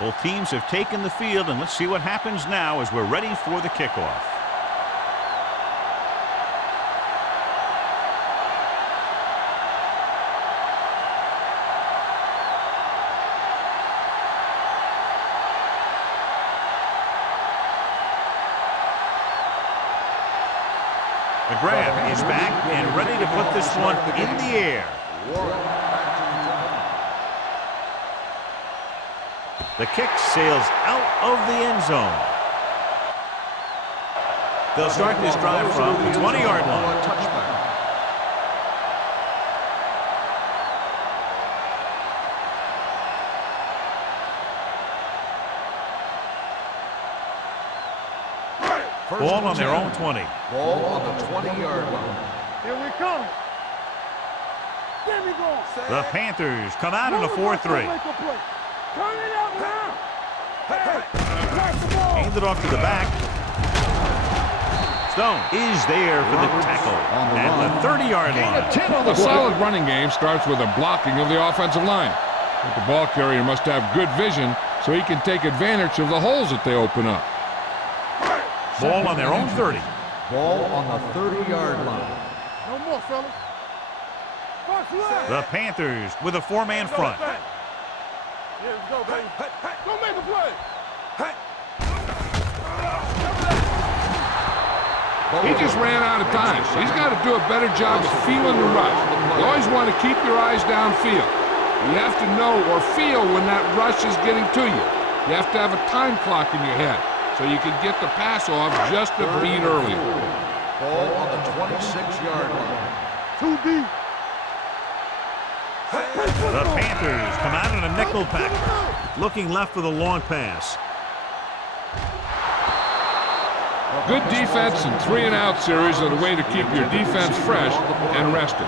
Both teams have taken the field, and let's see what happens now as we're ready for the kickoff. The grab is back and ready to put this one in the air. The kick sails out of the end zone. They'll start this drive from the 20-yard line. Ball on their own 20. Ball on the 20-yard line. Here we come. There we go. The Panthers come out in a 4-3. Turn it up now. Hey, handed off to the back. Stone is there for the tackle at the 30-yard line. A solid running game starts with a blocking of the offensive line. But the ball carrier must have good vision so he can take advantage of the holes that they open up. Ball on their own 30. Ball on the 30-yard line. no more, fellas. The Panthers with a four-man front. Here we go, baby. Go make a play. He just ran out of time, so he's got to do a better job of feeling the rush. You always want to keep your eyes downfield. You have to know or feel when that rush is getting to you. You have to have a time clock in your head so you can get the pass off just a beat earlier. Ball on the 26-yard line. Too deep. The Panthers come out in a nickel pack, looking left for the long pass. Good defense and 3-and-out series are the way to keep your defense fresh and rested.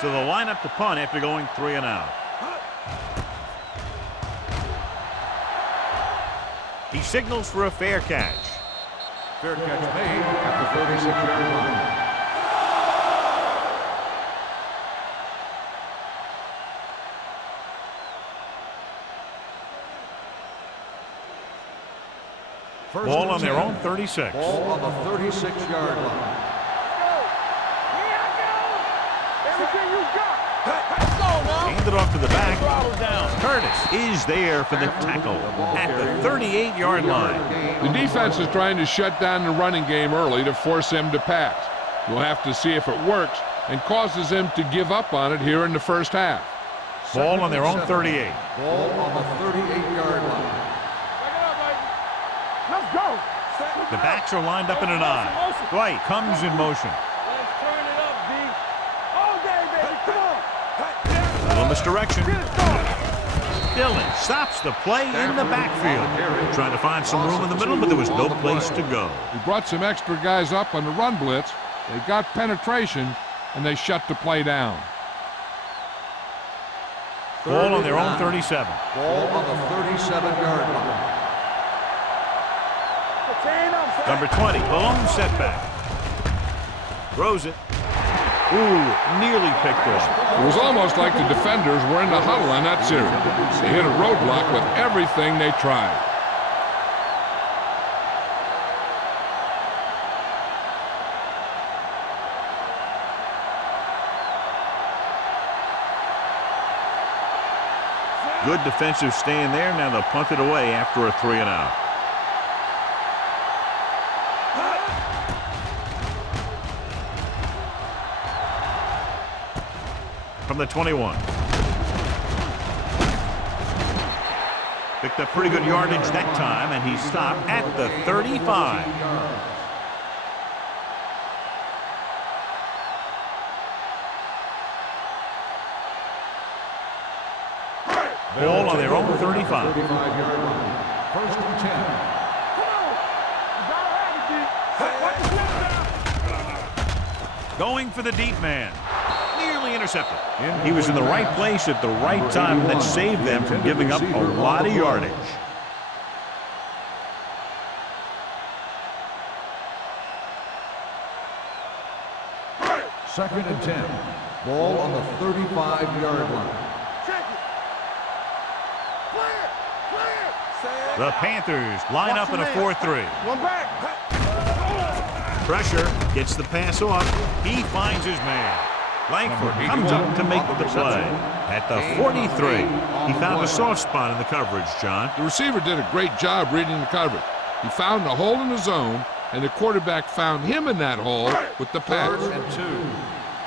So they'll line up to punt after going 3-and-out. He signals for a fair catch. Fair catch made at the 36-yard line. Ball on their own 36. Ball on the 36-yard line. Everything you got. Handed off to the back. Curtis is there for the tackle at the 38-yard line. The defense is trying to shut down the running game early to force him to pass. We'll have to see if it works and causes him to give up on it here in the first half. Ball on their own 38. Ball on the 38-yard line. Let's go. The backs are lined up in an I. Dwight comes in motion. Let's turn it up, B. All day, baby. Come on. Little misdirection. Dillon stops the play in the backfield. Trying to find some room in the middle, but there was no place to go. He brought some extra guys up on the run blitz. They got penetration, and they shut the play down. Ball on their own 37. Ball on the 37-yard line. Number 20, balloon setback. Throws it. Ooh, nearly picked off. It was almost like the defenders were in the huddle on that series. They hit a roadblock with everything they tried. Good defensive stand there. Now they'll punt it away after a 3-and-out. From the 21. Picked up pretty good yardage that time, and he stopped at the 35. Ball on their own 35. 35-yard line. First and 10. Going for the deep man. Nearly intercepted. He was in the right place at the right time, and that saved them from giving up a lot of yardage. Second and 10. Ball on the 35-yard line. The Panthers line up in a 4-3. One back. Pressure, gets the pass off. He finds his man. Langford comes up to make the play. At the 43, he found a soft spot in the coverage, John. The receiver did a great job reading the coverage. He found a hole in the zone, and the quarterback found him in that hole with the pass. Third and 2.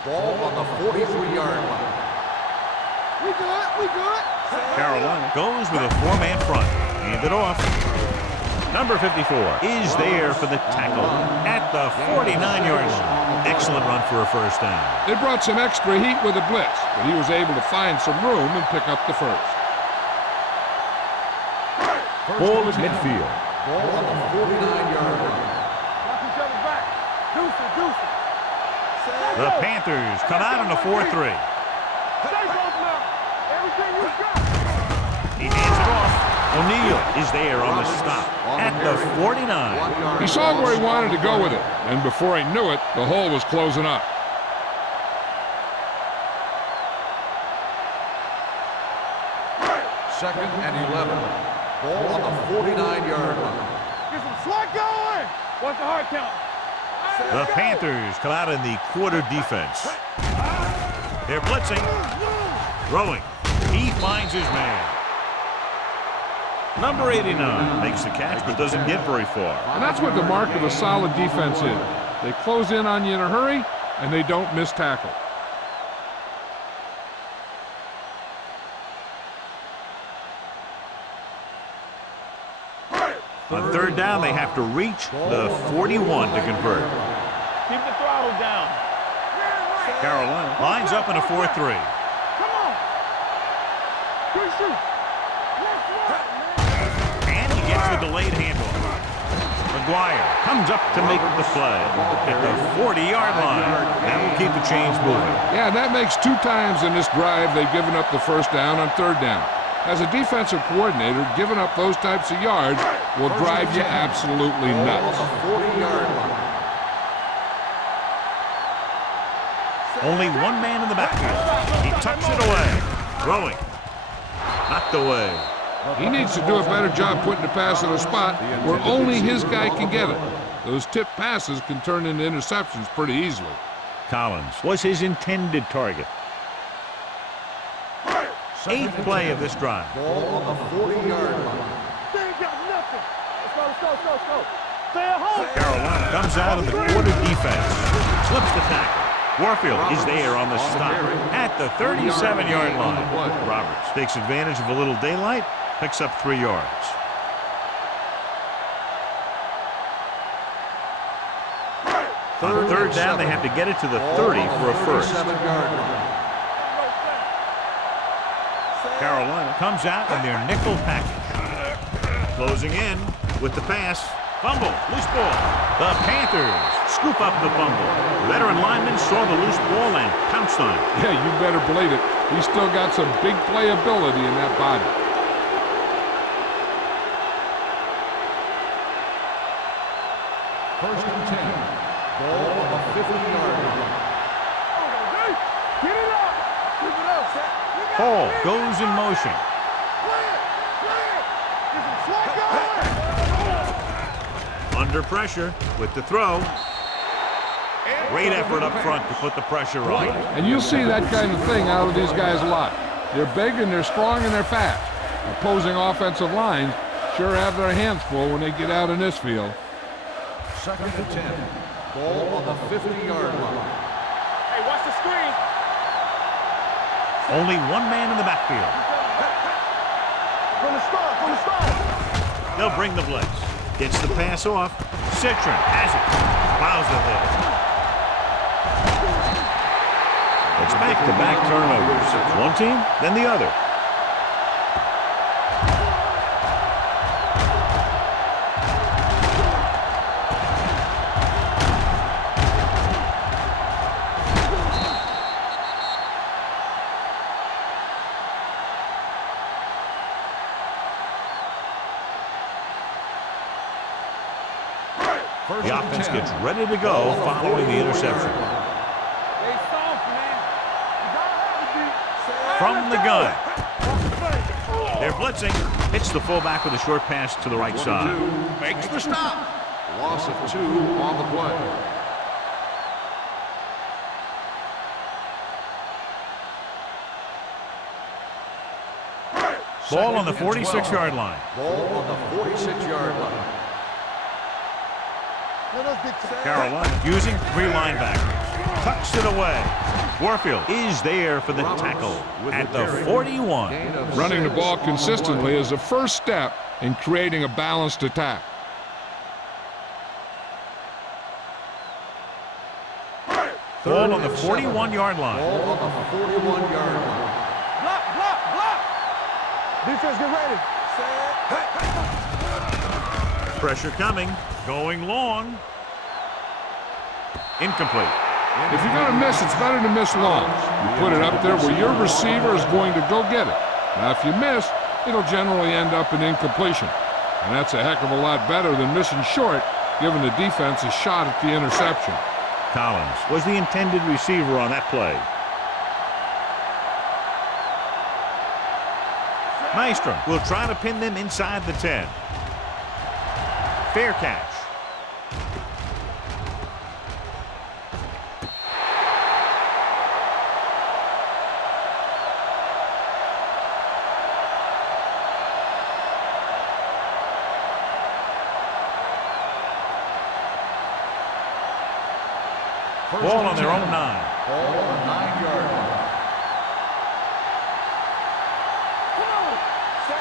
Ball on the 43-yard line. We good. Carolina goes with a 4-man front. Hand it off. Number 54 is there for the tackle at the 49-yard line. Excellent run for a first down. They brought some extra heat with a blitz, but he was able to find some room and pick up the first. Ball at midfield. Ball on the 49-yard line. Watch each other back. Deuce it. The Panthers come out in a 4-3. Stay close now. Everything you got. He hands it off. O'Neal is there on the stop at the 49. He saw where he wanted to go with it, and before he knew it, the hole was closing up. Second and 11. Ball on the 49-yard line. Get some slack going. What's the hard count? The Panthers come out in the quarter defense. They're blitzing. Throwing. He finds his man. Number 89 makes the catch but doesn't get very far. And that's what the mark of a solid defense is. They close in on you in a hurry, and they don't miss tackle. On third down, they have to reach the 41 to convert. Keep the throttle down. Carolina lines up in a 4-3. Come on. Good shoot. And he gets the delayed handoff. McGuire comes up to make the play at the 40-yard line. That will keep the chains moving. Yeah, that makes 2 times in this drive they've given up the first down on third down. As a defensive coordinator, giving up those types of yards will drive you absolutely nuts. Ball on the 40-yard line. Only one man in the backfield. He tucks it away. Throwing. Knocked away. He needs to do a better job putting the pass in a spot where only his guy can get it. Those tip passes can turn into interceptions pretty easily. Collins was his intended target. 8th play of this drive. Ball on the 40-yard line. They ain't got nothing. Let's go. Stay at home. Carolina comes out of the quarter defense. Slips the tackle. Warfield is there on the stop at the 37-yard line. Roberts takes advantage of a little daylight, picks up 3 yards. On third down, they have to get it to the 30 for a first. 37-yard line. Carolina comes out in their nickel package. Closing in with the pass. Fumble, loose ball. The Panthers scoop up the fumble. Veteran lineman saw the loose ball and pounced on it. Yeah, you better believe it. He's still got some big playability in that body. First and 10. Ball on the 50-yard line. Get it up. Keep it up. Hall goes in motion. Get some slack going. Under pressure with the throw. Great effort up front to put the pressure on. And you'll see that kind of thing out of these guys a lot. They're big and they're strong and they're fast. Opposing offensive lines sure have their hands full when they get out in this field. 2nd and 10. Ball on the 50-yard line. Hey, watch the screen. Only one man in the backfield. From the start. They'll bring the blitz. Gets the pass off. Citron has it. Plows ahead. It's back-to-back turnovers. One team, then the other. The offense gets ready to go following the interception. They soft, man. You gotta have it, From the gun. They're blitzing. Hits the fullback with a short pass to the right side. 22 makes the stop. Loss of 2 on the play. Ball on the 46-yard line. Ball on the 46-yard line. Carolina using 3 linebackers. Tucks it away. Warfield is there for the tackle at the 41. Running the ball consistently is the first step in creating a balanced attack. Ball on the 41-yard line. Ball on the 41-yard line. Block. Defense, get ready. Pressure coming. Going long. Incomplete. If you're going to miss, it's better to miss long. You put it up there where your receiver is going to go get it. Now, if you miss, it'll generally end up in incompletion. And that's a heck of a lot better than missing short, giving the defense a shot at the interception. Collins was the intended receiver on that play. Maestro will try to pin them inside the 10. Fair catch. Ball on their own 9. Ball on the 9-yard line.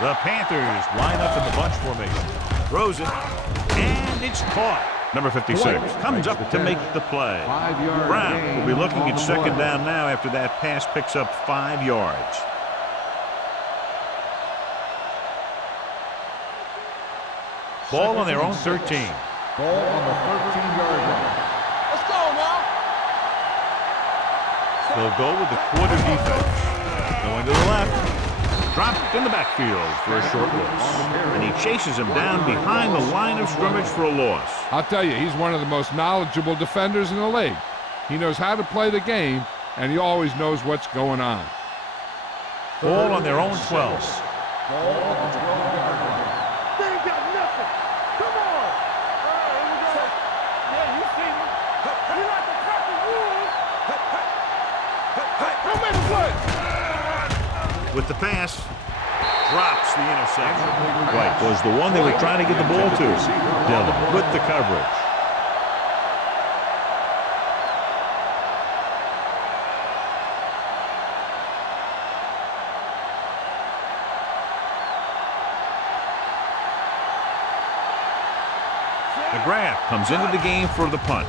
The Panthers line up in the bunch formation. Throws it, and it's caught. Number 56 comes up to make the play. 5-yard Brown gain will be looking on at the second play. down now after that pass picks up 5 yards. Ball on their own 13. Ball on the 13-yard line. Let's go now. They'll go with the quarter defense. Going to the left. Dropped in the backfield for a short loss. And he chases him down behind the line of scrimmage for a loss. I'll tell you, he's one of the most knowledgeable defenders in the league. He knows how to play the game, and he always knows what's going on. Ball on their own 12. Ball on the 12-yard line. They ain't got nothing. Come on. Here we go. Yeah, you see me. We like the Cracker Wolves. Don't make a play. With the pass, drops the interception. White was the one they were trying to get the ball to. Dillon with the coverage. McGrath comes into the game for the punt.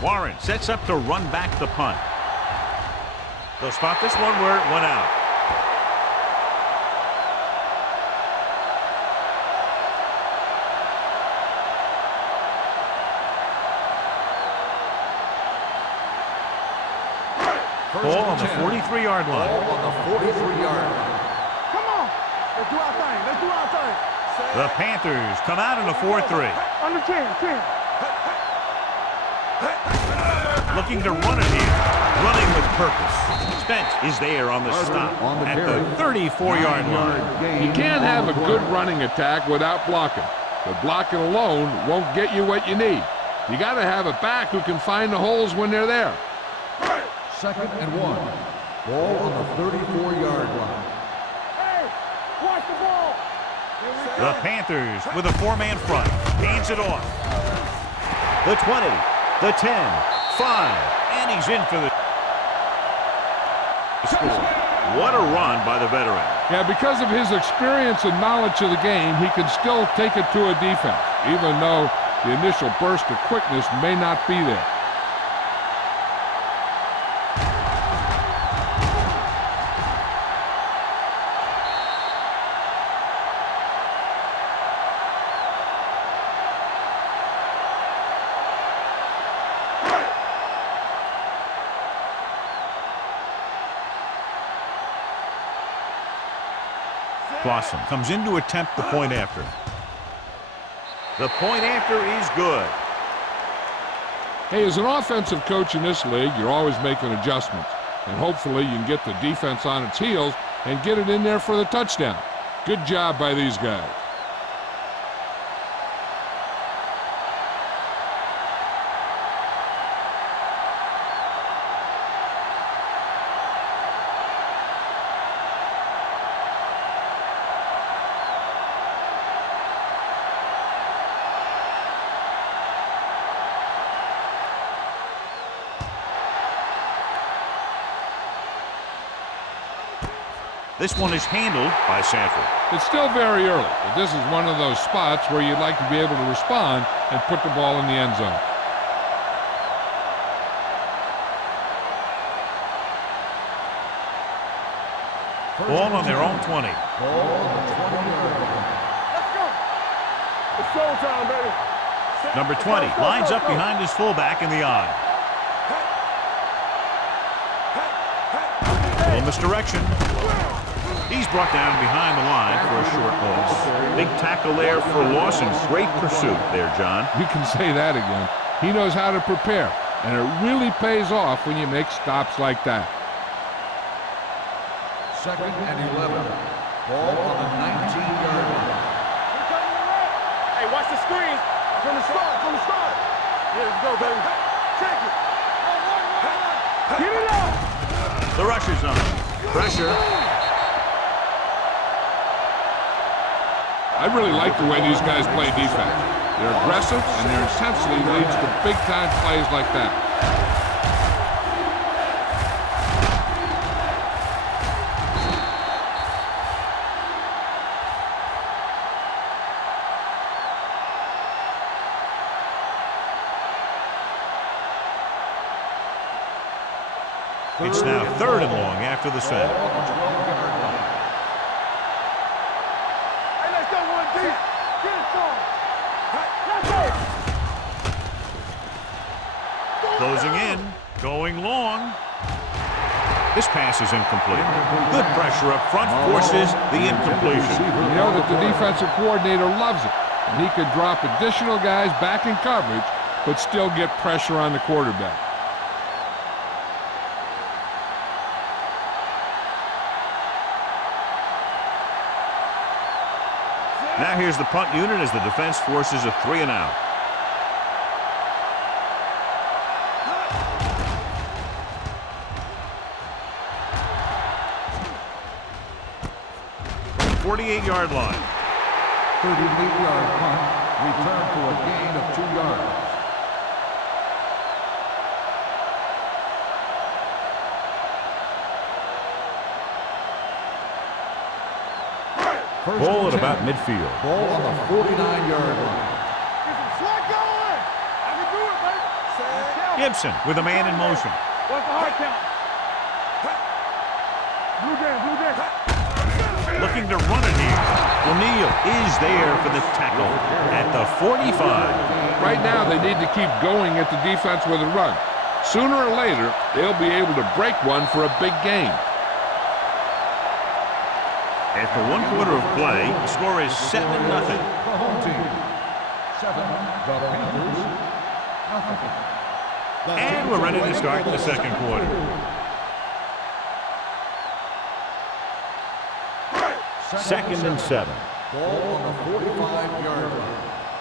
Warren sets up to run back the punt. They'll spot this one where it went out. Ball on the 43-yard line. Ball on the 43-yard line. Come on. Let's do our thing. Let's do our thing. The Panthers come out in a 4-3. Under 10. Looking to run it here. Running with purpose. Spence is there on the stop at the 34-yard line. You can't have a good running attack without blocking. But blocking alone won't get you what you need. You got to have a back who can find the holes when they're there. 2nd and 1. Ball on the 34-yard line. The Panthers with a four-man front. Hands it off. The 20, the 10, 5, and he's in for the score. What a run by the veteran. Yeah, because of his experience and knowledge of the game, he can still take it to a defense, even though the initial burst of quickness may not be there. Clausen comes in to attempt the point after. The point after is good. Hey, as an offensive coach in this league, you're always making adjustments. And hopefully you can get the defense on its heels and get it in there for the touchdown. Good job by these guys. This one is handled by Sanford. It's still very early, but this is one of those spots where you'd like to be able to respond and put the ball in the end zone. Ball on their own 20. Ball on the 20-yard line. Let's go. It's showtime, baby. Number 20 lines up behind his fullback in the eye. Little misdirection. He's brought down behind the line for a short loss. Big tackle there for Lawson. Great pursuit there, John. You can say that again. He knows how to prepare, and it really pays off when you make stops like that. 2nd and 11. Ball on the 19-yard line. Hey, watch the screens. From the start, from the start. Yeah, let's go, baby. Take it. Get it up. The rush is on. Pressure. I really like the way these guys play defense. They're aggressive, and their intensity leads to big-time plays like that. It's now 3rd and long after the set. Ball on the 12-yard line. Hey, let's go, 1D. Get it for him. Let's go. Closing in. Going long. This pass is incomplete. Good pressure up front forces the incompletion. You know that the defensive coordinator loves it, and he could drop additional guys back in coverage, but still get pressure on the quarterback. Now here's the punt unit as the defense forces a 3 and out. From the 48-yard line. 38-yard punt. Return to a gain of 2 yards. Ball at about midfield. Ball on the 49-yard line. Get some slack going. I can do it, baby. Gibson with a man in motion. What's the hard count? Blue game. Looking to run it here. O'Neal is there for the tackle at the 45. Right now, they need to keep going at the defense with a run. Sooner or later, they'll be able to break one for a big gain. After 1 quarter of play, the score is 7-0. The home team. 7. The Panthers. Nothing. And we're ready to start the second quarter. Second and 7. Ball on the 45-yard line.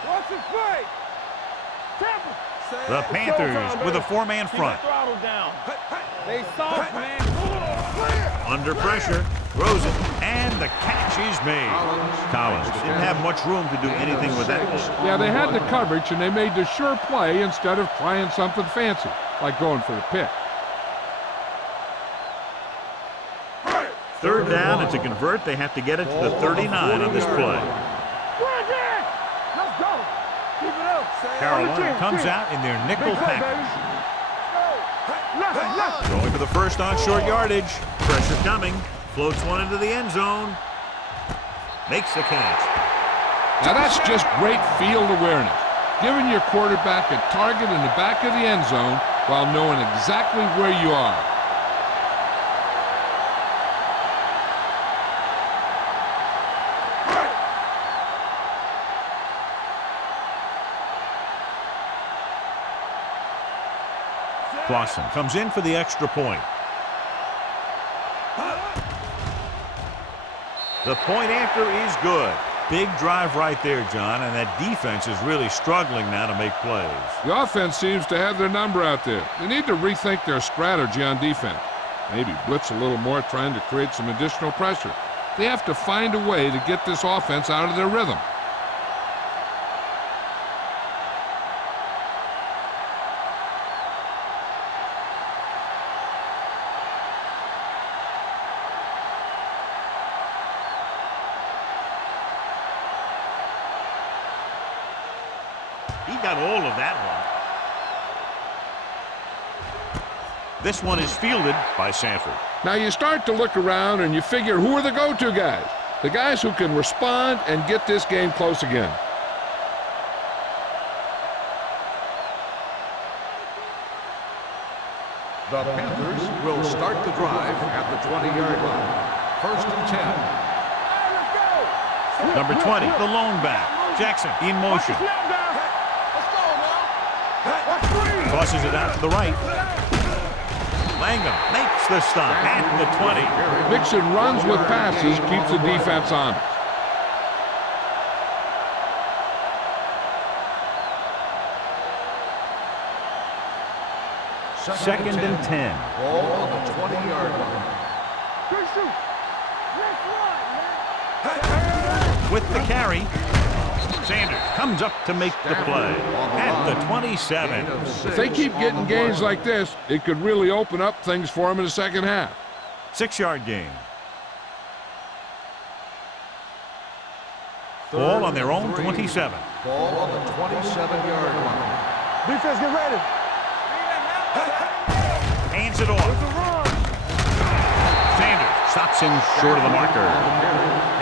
Watch the play. Temple. The Panthers with a 4-man front. Throttle down. They soft, man. Under pressure. Throws it, and the catch is made. Collins didn't have much room to do anything with that ball. Yeah, they had the coverage, and they made the sure play instead of trying something fancy, like going for the pick. Third down, and to convert, they have to get it to the 39 on this play. Let's go. Keep it up. Carolina comes out in their nickel package. Going for the first on short yardage. Pressure coming. Floats one into the end zone. Makes the catch. Now that's just great field awareness. Giving your quarterback a target in the back of the end zone while knowing exactly where you are. Clausen comes in for the extra point. The point after is good. Big drive right there, John, and that defense is really struggling now to make plays. The offense seems to have their number out there. They need to rethink their strategy on defense. Maybe blitz a little more, trying to create some additional pressure. They have to find a way to get this offense out of their rhythm. He got all of that one. This one is fielded by Sanford. Now you start to look around and you figure, who are the go-to guys? The guys who can respond and get this game close again. The Panthers will start the drive at the 20-yard line. First and 10. Number 20, the lone back. Jackson in motion. Tosses it out to the right. Langham makes the stop at the 20. Mixing runs with passes keeps the defense honest. Second and 10. Ball on the 20-yard line. With the carry, Sanders comes up to make the play at the 27. If they keep getting gains like this, it could really open up things for them in the second half. 6-yard gain. Ball on their own 27. Ball on the 27-yard line. Defense, get ready. Hands it off. Sanders stops him short of the marker.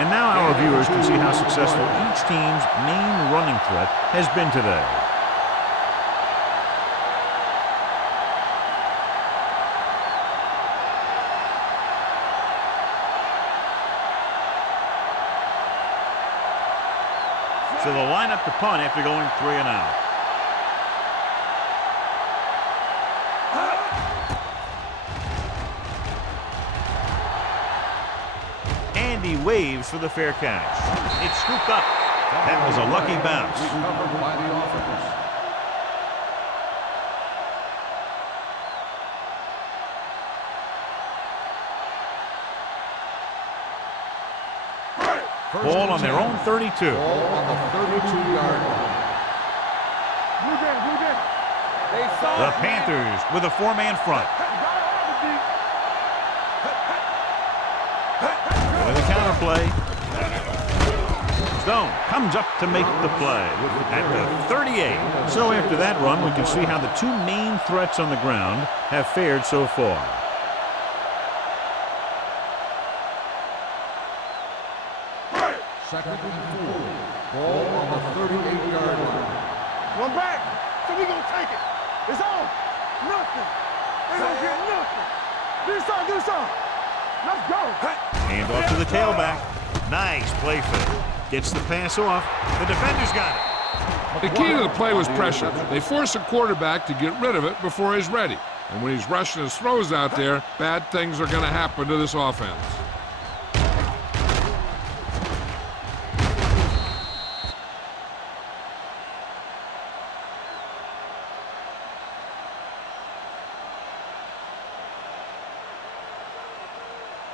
And now our viewers can see how successful each team's main running threat has been today. So they'll line up to punt after going 3 and out. He waves for the fair catch. It's scooped up. That was a lucky bounce. Recovered by the offense. Ball on their own 32. Ball on the 32-yard line. The Panthers with a 4-man front. With a counterplay. Stone comes up to make the play at the 38. So after that run, we can see how the two main threats on the ground have fared so far. Second and 4. Ball on the 38-yard line. One back. So we gonna take it. It's on. Nothing. They don't get nothing. Do something. Let's go. Hand off to the tailback. Nice play fake. Gets the pass off. The defender's got it. The key to the play was pressure. They force a quarterback to get rid of it before he's ready. And when he's rushing his throws out there, bad things are going to happen to this offense.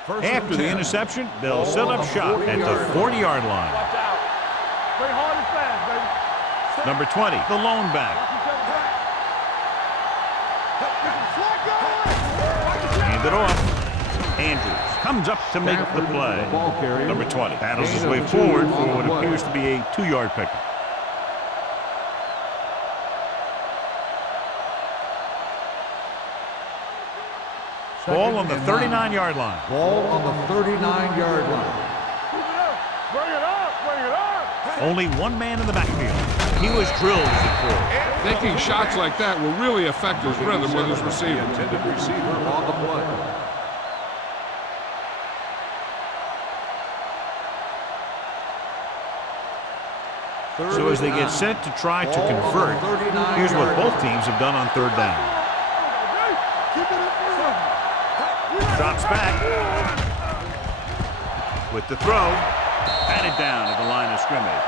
After the interception, they'll set up shop at the 40-yard line. Watch out. Play hard and fast, baby. Number 20, the lone back. Hand it off. Andrews comes up to make the play. Number 20 battles his way forward for what appears to be a 2-yard pickup. Ball on the 39-yard line. Ball on the 39-yard line. Bring it up, bring it up. Only one man in the backfield. He was drilled as it threw. Taking shots like that will really affect his rhythm with his receiver. Intended receiver on the play. So as they get set to try to convert, here's what both teams have done on third down. Drops back. With the throw, batted down at the line of scrimmage.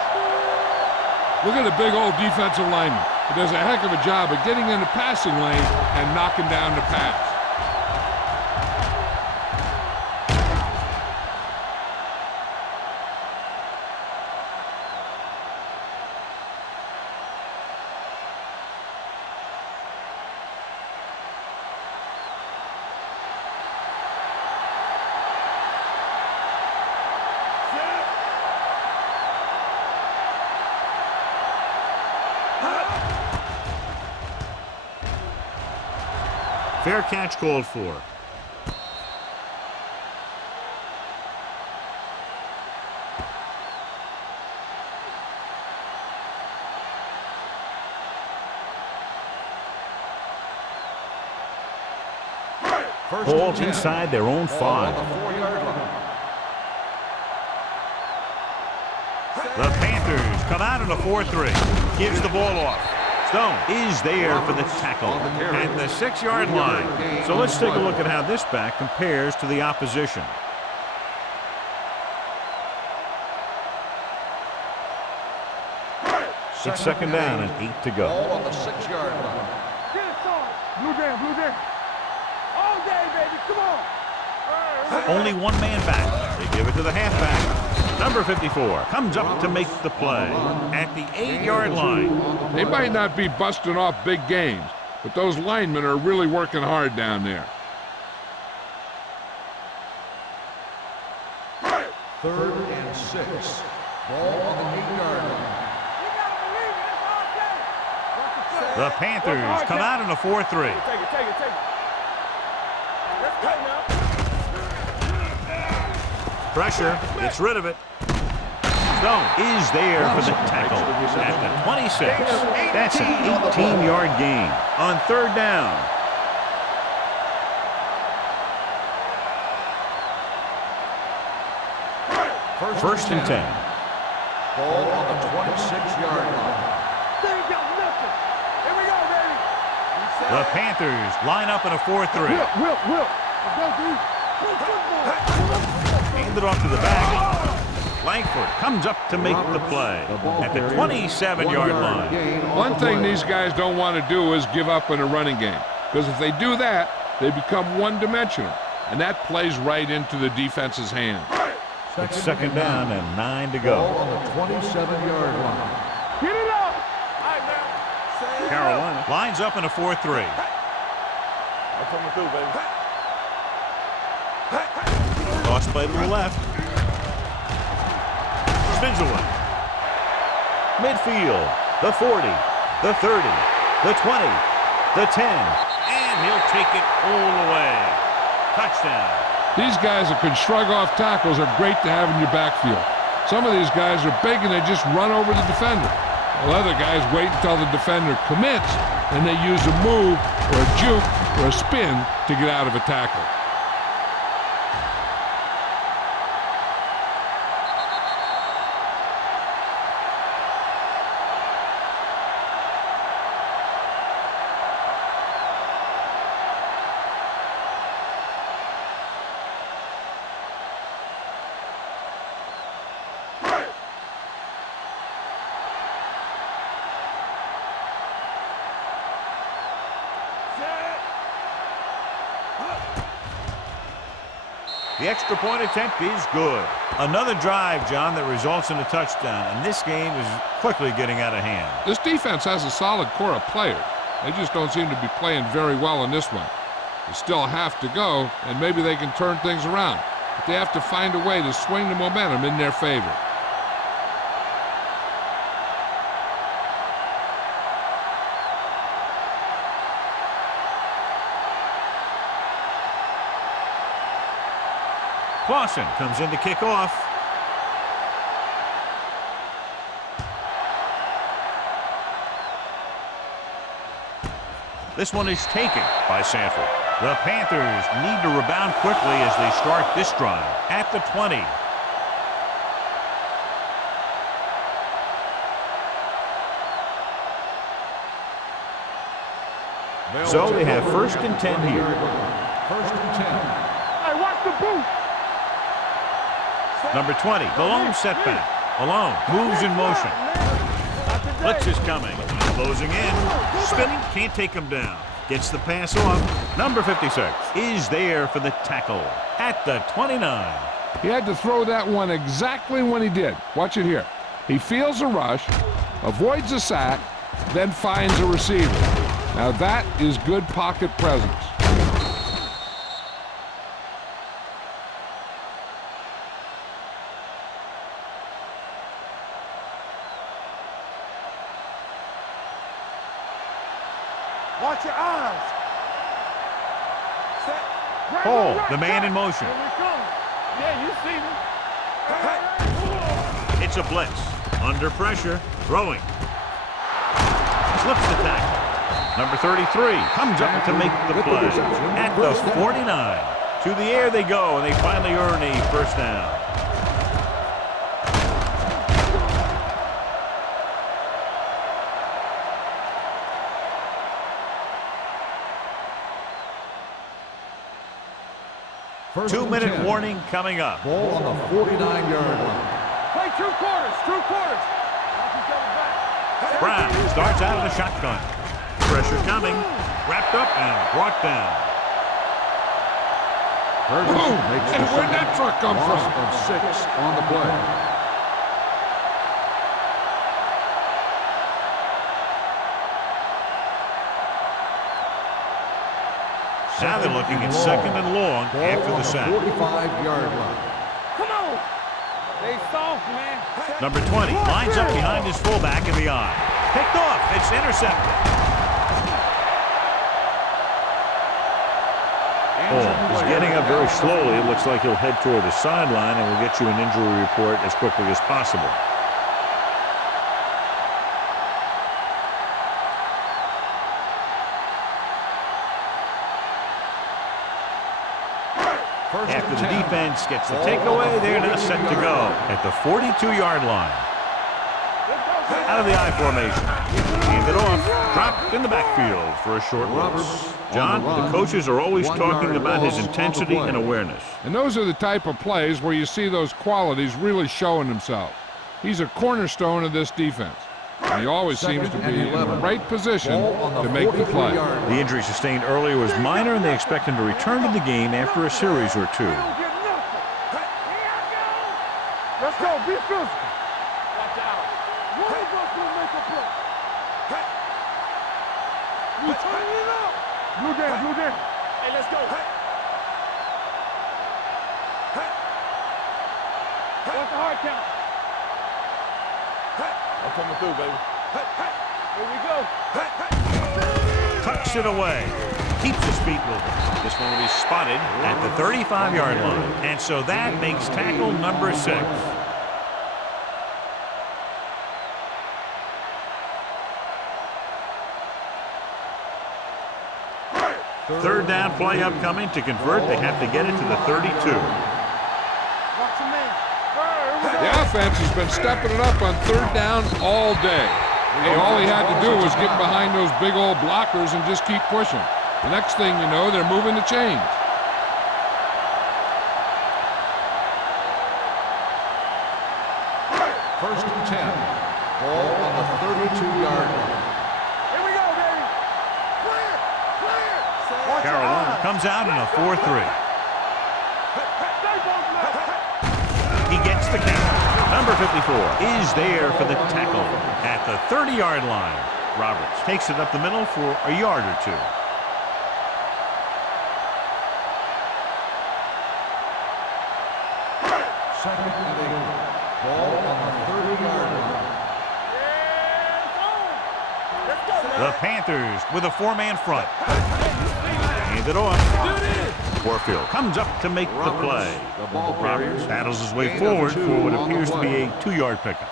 Look at the big old defensive lineman. He does a heck of a job of getting in the passing lane and knocking down the pass. Fair catch called for. Ball inside their own 5. The Panthers come out in a 4-3. Gives the ball off. Stone is there for the tackle at the 6-yard line. So let's take a look at how this back compares to the opposition. It's second down and 8 to go. Ball on the 6-yard line. Get it started. Blue jam, blue jam. All day, baby. Come on. Only one man back. They give it to the halfback. Number 54 comes up to make the play at the 8-yard line. They might not be busting off big games, but those linemen are really working hard down there. Third and 6. Ball on the 8-yard line. The Panthers come out in a 4-3. Take it, take it, take it. Let's go now. Pressure, gets rid of it. Stone is there for the tackle at the 26. That's an 18-yard gain on third down. First and 10. Ball on the 26-yard line. They ain't got nothing. Here we go, baby. The Panthers line up in a 4-3. Will. Let's go, dude. Hand it off to the back. Langford comes up to make the play at the 27-yard line. One thing these guys don't want to do is give up in a running game, because if they do that, they become one-dimensional, and that plays right into the defense's hand. It's second down and 9 to go. Ball on the 27-yard line. Get it up. All right, man. Carolina lines up in a 4-3. I'm coming through, baby. Toss play to the left. Spins away. Midfield, the 40, the 30, the 20, the 10, and he'll take it all the way. Touchdown. These guys that can shrug off tackles are great to have in your backfield. Some of these guys are big and they just run over the defender. While other guys wait until the defender commits and they use a move or a juke or a spin to get out of a tackle. The extra point attempt is good. Another drive, John, that results in a touchdown, and this game is quickly getting out of hand. This defense has a solid core of players. They just don't seem to be playing very well in this one. They still have to go, and maybe they can turn things around. But they have to find a way to swing the momentum in their favor. Clausen comes in to kick off. This one is taken by Sanford. The Panthers need to rebound quickly as they start this drive at the 20. So they have 1st and 10 here. 1st and 10. Hey, watch the boot. Number 20, the lone setback. Alone, moves in motion. Blitz is coming. Closing in. Spinning, can't take him down. Gets the pass off. Number 56 is there for the tackle at the 29. He had to throw that one exactly when he did. Watch it here. He feels a rush, avoids a sack, then finds a receiver. Now that is good pocket presence. Watch your eyes. Set. Hall, the man in motion. Here we come. Yeah, you see me. It's a blitz. Under pressure. Throwing. Slips the tackle. Number 33 comes up to make the play at the 49. To the air they go, and they finally earn a 1st down. First 2-minute 10. warning coming up. Ball on the 49-yard line. Play 2 quarters. 2 quarters. Watch each other back. Brown starts out of the shotgun. Pressure coming. Wrapped up and brought down. Boom! Makes And the where'd sack. that truck come Loss from? of 6 on the play. Now they're looking at 2nd and long Ball after on the sack. 45-yard line. Come on. They soft, man. Number 20 lines up behind his fullback in the eye. Picked off. It's intercepted. He's getting up very slowly. It looks like he'll head toward the sideline, and we'll get you an injury report as quickly as possible. After the defense gets the takeaway, they're now set to go at the 42-yard line. Out of the I formation. Handed off. Dropped in the backfield for a short loss. John, the coaches are always talking about his intensity and awareness. And those are the type of plays where you see those qualities really showing themselves. He's a cornerstone of this defense. And he always seems to be in the right position to make the play. The injury sustained earlier was minor, and they expect him to return to the game after a series or two. Let's go. Be physical. Watch out. One of us will make a play. You turn it up. Blue down, blue down. Hey, let's go. What's the hard count? I'm coming through, baby. Here we go. Tucks it away. Keeps his feet moving. This one will be spotted at the 35-yard line. And so that makes tackle number 6. Third down play upcoming. To convert, they have to get it to the 32. Watch your man. The offense has been stepping it up on 3rd down all day. And all he had to do was get behind those big old blockers and just keep pushing. The next thing you know, they're moving the chains. First and 10. Ball on the 32-yard line. Here we go, baby. Clear. Clear. Carolina comes out in a 4-3. Stay the count. Number 54 is there for the tackle at the 30-yard line. Roberts takes it up the middle for a yard or two. Second and 8. Ball on the 30-yard line. The Panthers with a four-man front. Hand it off. Warfield comes up to make the play. Roberts battles his way forward for what appears to be a 2-yard pickup.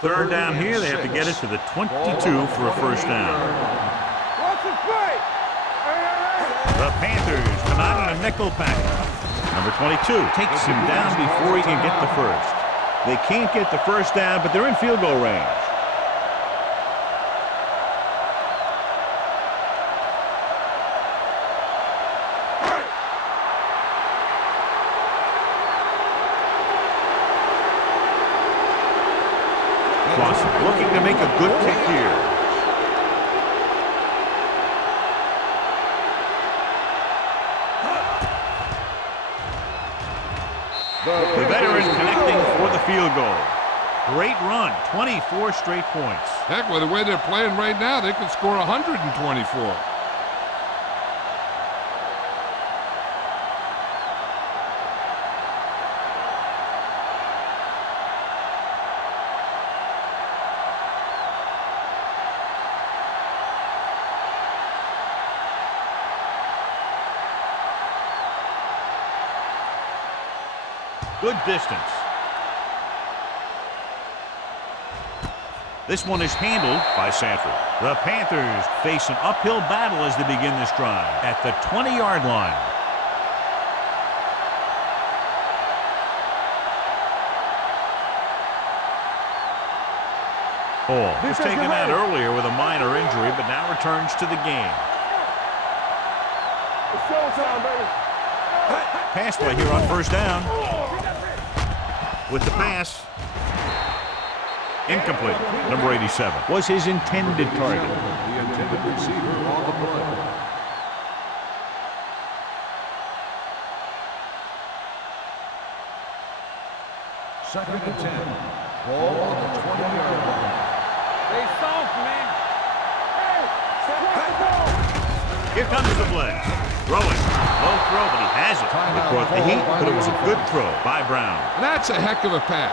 Third down here. They have to get it to the 22 for a first down. The Panthers come out in a nickel package. Number 22 takes him down before he can get the first. They can't get the first down, but they're in field goal range. Clausen looking to make a good kick here. The veteran connecting for the field goal. Great run, 24 straight points. Heck, with the way they're playing right now, they could score 124. Good distance. This one is handled by Sanford. The Panthers face an uphill battle as they begin this drive at the 20-yard line. Hall was taken out earlier with a minor injury, but now returns to the game. It's showtime, baby. Pass play here on first down. With the pass. Incomplete. Number 87 was his intended target. The intended receiver on the play. Second and 10. Ball on the 20-yard line. Stay soft, man. Hey, Here comes the blitz. Throwing. Low throw, but he has it. It brought the heat, but it was a good throw by Brown. That's a heck of a pass.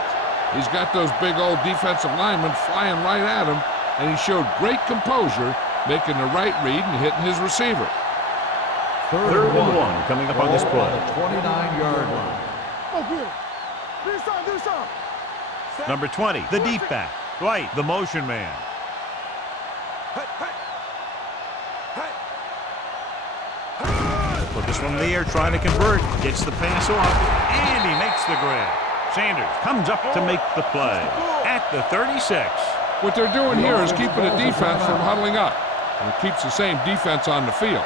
He's got those big old defensive linemen flying right at him, and he showed great composure, making the right read and hitting his receiver. Third and one coming up on this play. On the 29-yard line. oh, good. Do something. Number 20, the deep back. Dwight, the motion man. Put this one in the air, trying to convert. Gets the pass off, and he makes the grab. Sanders comes up to make the play at the 36. What they're doing here is keeping the defense from huddling up, and it keeps the same defense on the field.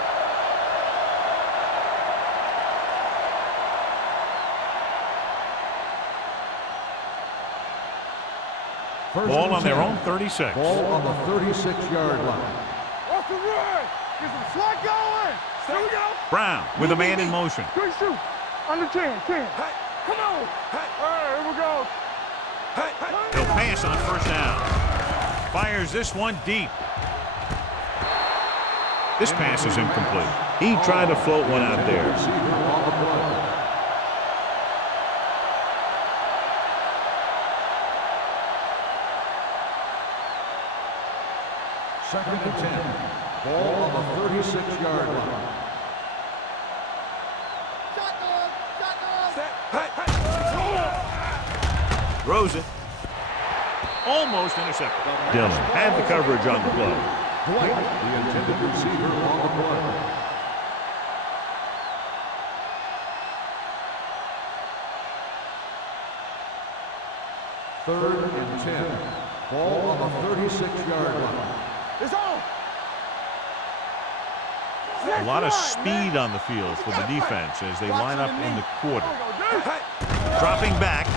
Ball on their own 36. Ball on the 36-yard line. What's the run? Get some slack going. Here we go. Brown with a man in motion. Good shoot. Under 10. Come on. All right, here we go. He'll pass on first down. Fires this one deep. This pass is incomplete. He tried to float one out there. Receiver on the play. Second and 10. Ball on the 36-yard line. Throws it. Almost intercepted. Dillon had the coverage on the play. Dwight, the intended receiver on the play. Third and 10. Ball on the 36-yard line. It's on. A lot of speed on the field for the defense as they line up in the quarter. Dropping back.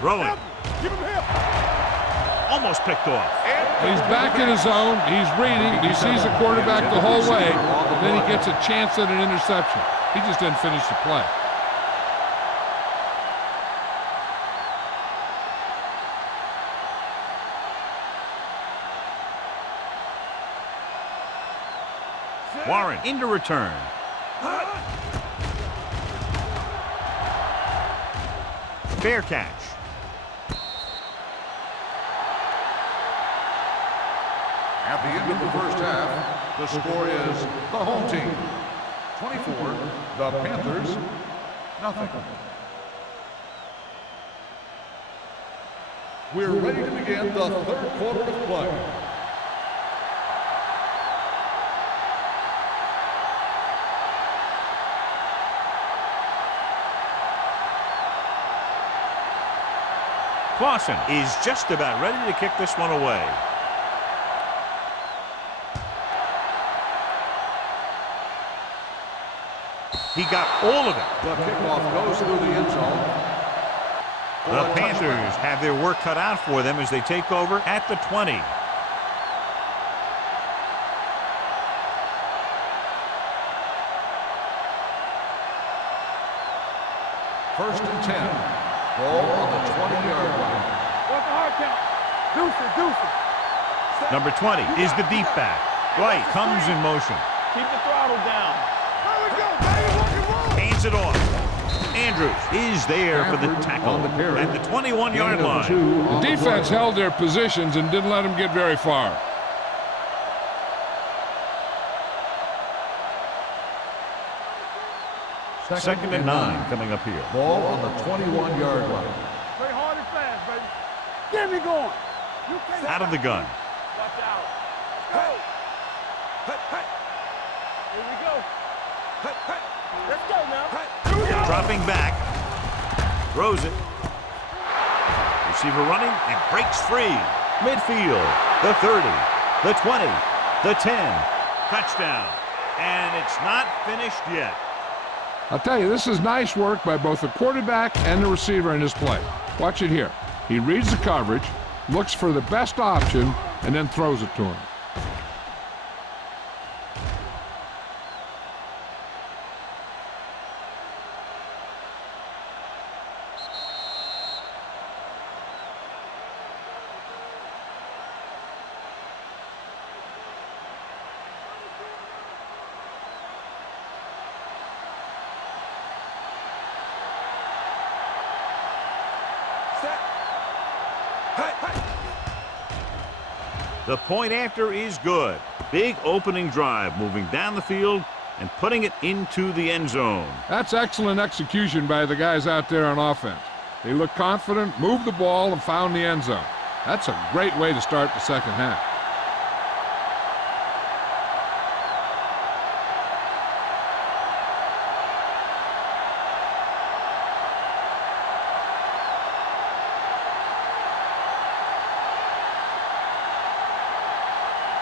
Throwing. Give him hip. Almost picked off. He's back in his zone. He's reading. He sees the quarterback the whole way. And then he gets a chance at an interception. He just didn't finish the play. Warren into return. Fair catch. At the end of the first half, the score is the home team 24, the Panthers, nothing. We're ready to begin the third quarter of play. Clausen is just about ready to kick this one away. He got all of it. The kickoff goes through the end zone. The Panthers have their work cut out for them as they take over at the 20. First and 10. Ball on the 20-yard line. What's the hard count? Deuce it. Number 20 is the deep back. Dwight comes in motion. Keep the throttle down. There we go, baby. Rock and roll. Hands it off. Andrews is there for the tackle at the 21-yard line. The defense held their positions and didn't let them get very far. Second and 9 coming up here. Ball on the 21-yard line. Play hard and fast, baby. Get me going. You can't Out of the gun. Watch out. Go. Here we go. Let's go now. Here we go. Dropping back. Throws it. Receiver running and breaks free. Midfield. The 30. The 20. The 10. Touchdown. And it's not finished yet. I'll tell you, this is nice work by both the quarterback and the receiver in this play. Watch it here. He reads the coverage, looks for the best option, and then throws it to him. The point after is good. Big opening drive, moving down the field and putting it into the end zone. That's excellent execution by the guys out there on offense. They looked confident, moved the ball, and found the end zone. That's a great way to start the second half.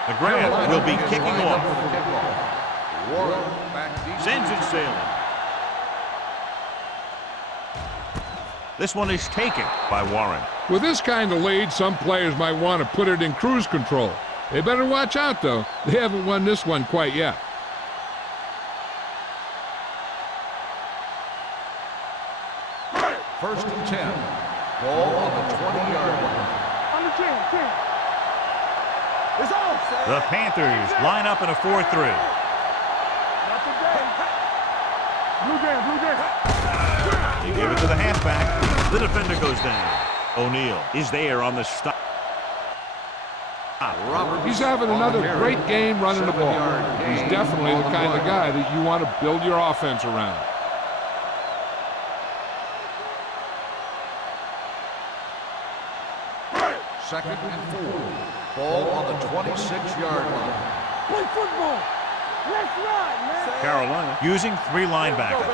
The grab will be kicking off. Warren back deep. Sends it sailing. This one is taken by Warren. With this kind of lead, some players might want to put it in cruise control. They better watch out, though. They haven't won this one quite yet. First and 10. Ball on the 20-yard line. On the 10. It's on. The Panthers line up in a 4-3. Not today. Blue game. They give it to the halfback. The defender goes down. O'Neal is there on the stop. He's having another great game running the ball. He's definitely the kind of guy that you want to build your offense around. Second and 4. Ball on the 26-yard line. Play football. Let's ride, man. Carolina using 3 linebackers.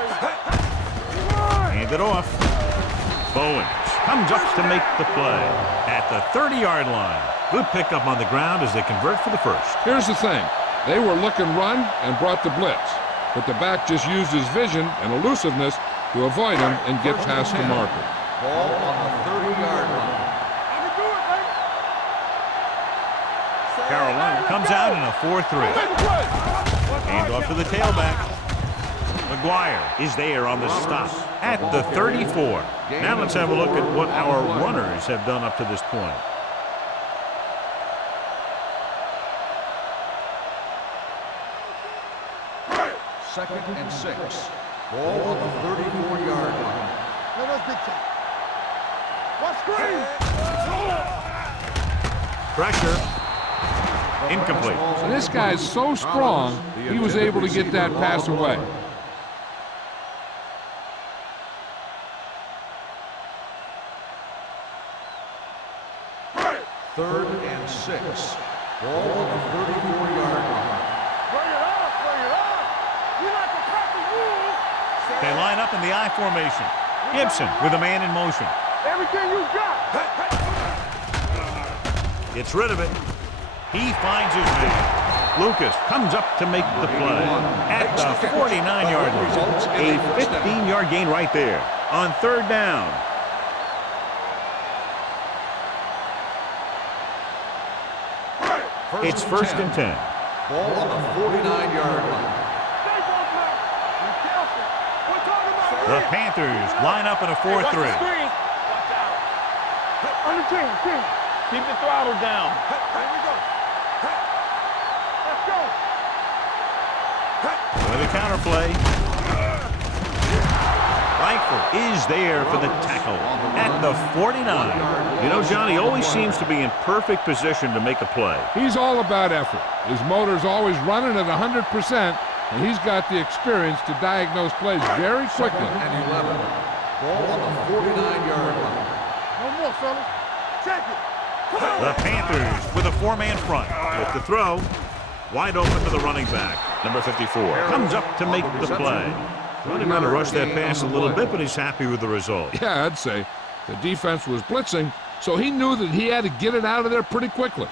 Hand it off. Bowens comes up to make the play at the 30-yard line. Good pickup on the ground as they convert for the first. Here's the thing. They were looking run and brought the blitz. But the back just used his vision and elusiveness to avoid him and get past the marker. Ball on the 30-yard line. I can do it, baby. Carolina comes out in a 4-3. Hand off to the tailback. McGuire is there on the stop at the 34. Now let's have a look at what our runners have done up to this point. Second and 6. Ball on the 34-yard line. Let us big time. Watch screen. Pressure. Incomplete. And this guy's so strong, he was able to get that pass away. Third and 6. Ball on the 34-yard line. Bring it up, bring it up. You like to crack the rules. They line up in the I formation. Gibson with a man in motion. Everything you got. Gets rid of it. He finds his man. Lucas comes up to make the play at the 49-yard line. A 15-yard gain right there on third down. It's first and 10. Ball on the 49-yard line. The Panthers line up in a 4-3. Watch out. On the team. Keep the throttle down. Here we go. Let's go. With a counterplay. Langford is there for the tackle at the 49. You know, Johnny always seems to be in perfect position to make a play. He's all about effort. His motor's always running at 100%, and he's got the experience to diagnose plays very quickly. Second and 11. Ball on the 49-yard line. No more, fellas. Check it. The Panthers with a four-man front. With the throw, wide open to the running back. Number 54 comes up to make the play. Well, he might have rushed that pass a little bit, but he's happy with the result. Yeah, I'd say. The defense was blitzing, so he knew that he had to get it out of there pretty quickly.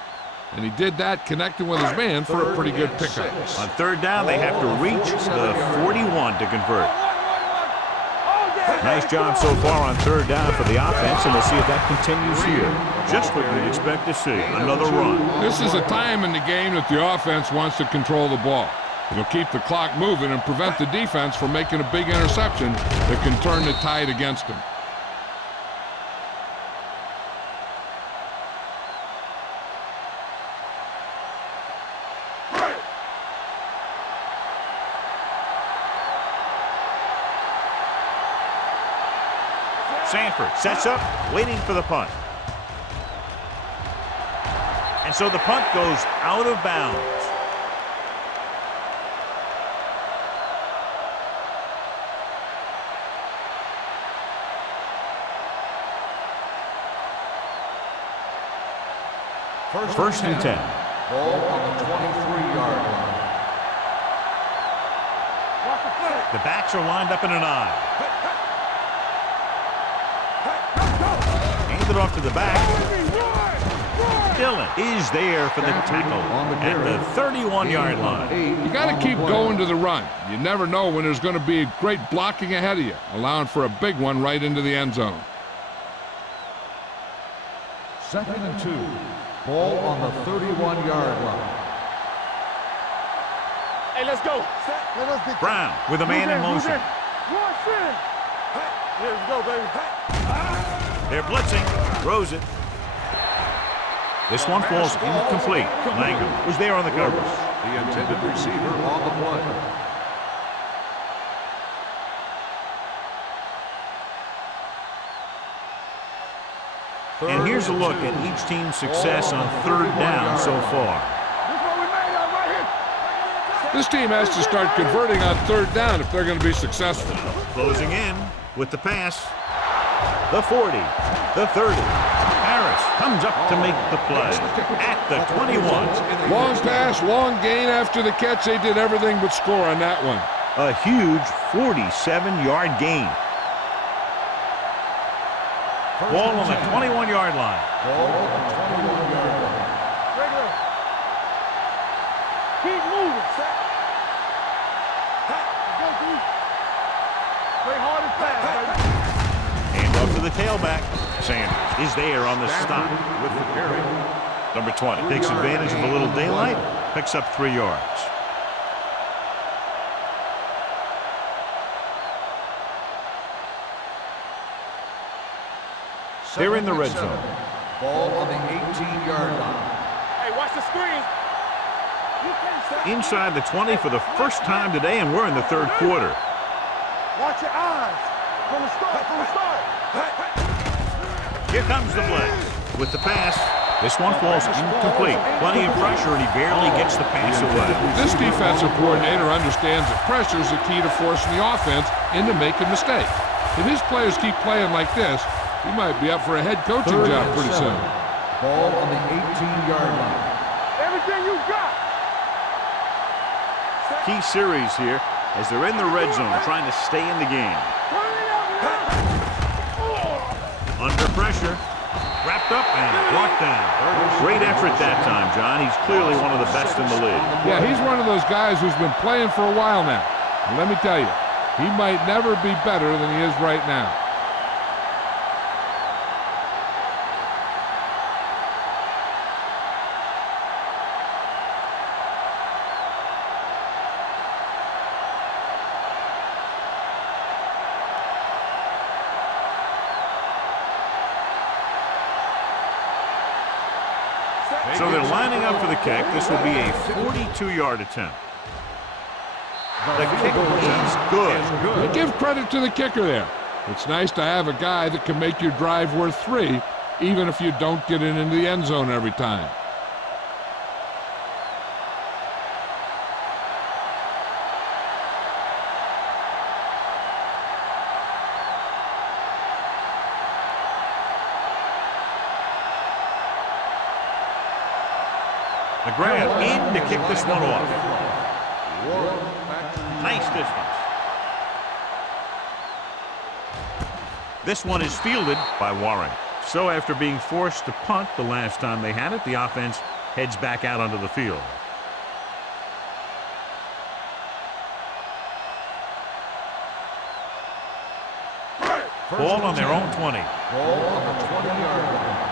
And he did that connecting with his man for a pretty good pickup. On third down, they have to reach the 41 to convert. Nice job so far on third down for the offense, and we'll see if that continues here. Just what you'd expect to see, another run. This is a time in the game that the offense wants to control the ball. It'll keep the clock moving and prevent the defense from making a big interception that can turn the tide against them. Sanford sets up, waiting for the punt. And so the punt goes out of bounds. First and 10. Ball on the 23-yard line. The backs are lined up in an I. Handed off to the back. Dillon is there for the tackle at the 31-yard line. You got to keep going to the run. You never know when there's going to be great blocking ahead of you, allowing for a big one right into the end zone. Second and 2. Ball on the 31-yard line. Hey, let's go. Brown with a man in motion. Here we go, baby. They're blitzing. Throws it. This one falls incomplete. Langham was there on the coverage. The intended receiver on the play. And here's a look at each team's success on third down so far. This team has to start converting on third down if they're going to be successful. Closing in with the pass. The 40, the 30. Harris comes up to make the play at the 21. Long pass, long gain after the catch. They did everything but score on that one. A huge 47-yard gain. Ball on the 21-yard line. Ball on the 21-yard line. Regular. Keep moving. Go, dude. Play hard and fast, baby. Hand off to the tailback. Sanders is there on the stop. With the carry. Number 20. Takes advantage of a little daylight, picks up 3 yards. They're in the red zone. Ball on the 18-yard line. Hey, watch the screen. Inside the 20 for the first time today, and we're in the third quarter. Watch your eyes. From the start, from the start. Here comes the blitz. With the pass, this one falls incomplete. Plenty of pressure, and he barely gets the pass away. This defensive coordinator understands that pressure is the key to forcing the offense into making mistakes. If his players keep playing like this, he might be up for a head coaching job pretty soon. Ball on the 18-yard line. Everything you got. Key series here as they're in the red zone trying to stay in the game. Under pressure. Wrapped up and brought down. Great effort that time, John. He's clearly one of the best in the league. Yeah, he's one of those guys who's been playing for a while now. And let me tell you, he might never be better than he is right now. So they're lining up for the kick. This will be a 42-yard attempt. The kick is good. But give credit to the kicker there. It's nice to have a guy that can make your drive worth 3, even if you don't get it into the end zone every time. McGrath in to kick this one off. Nice distance. This one is fielded by Warren. So after being forced to punt the last time they had it, the offense heads back out onto the field. Ball on their own 20. Ball on the 20-yard line.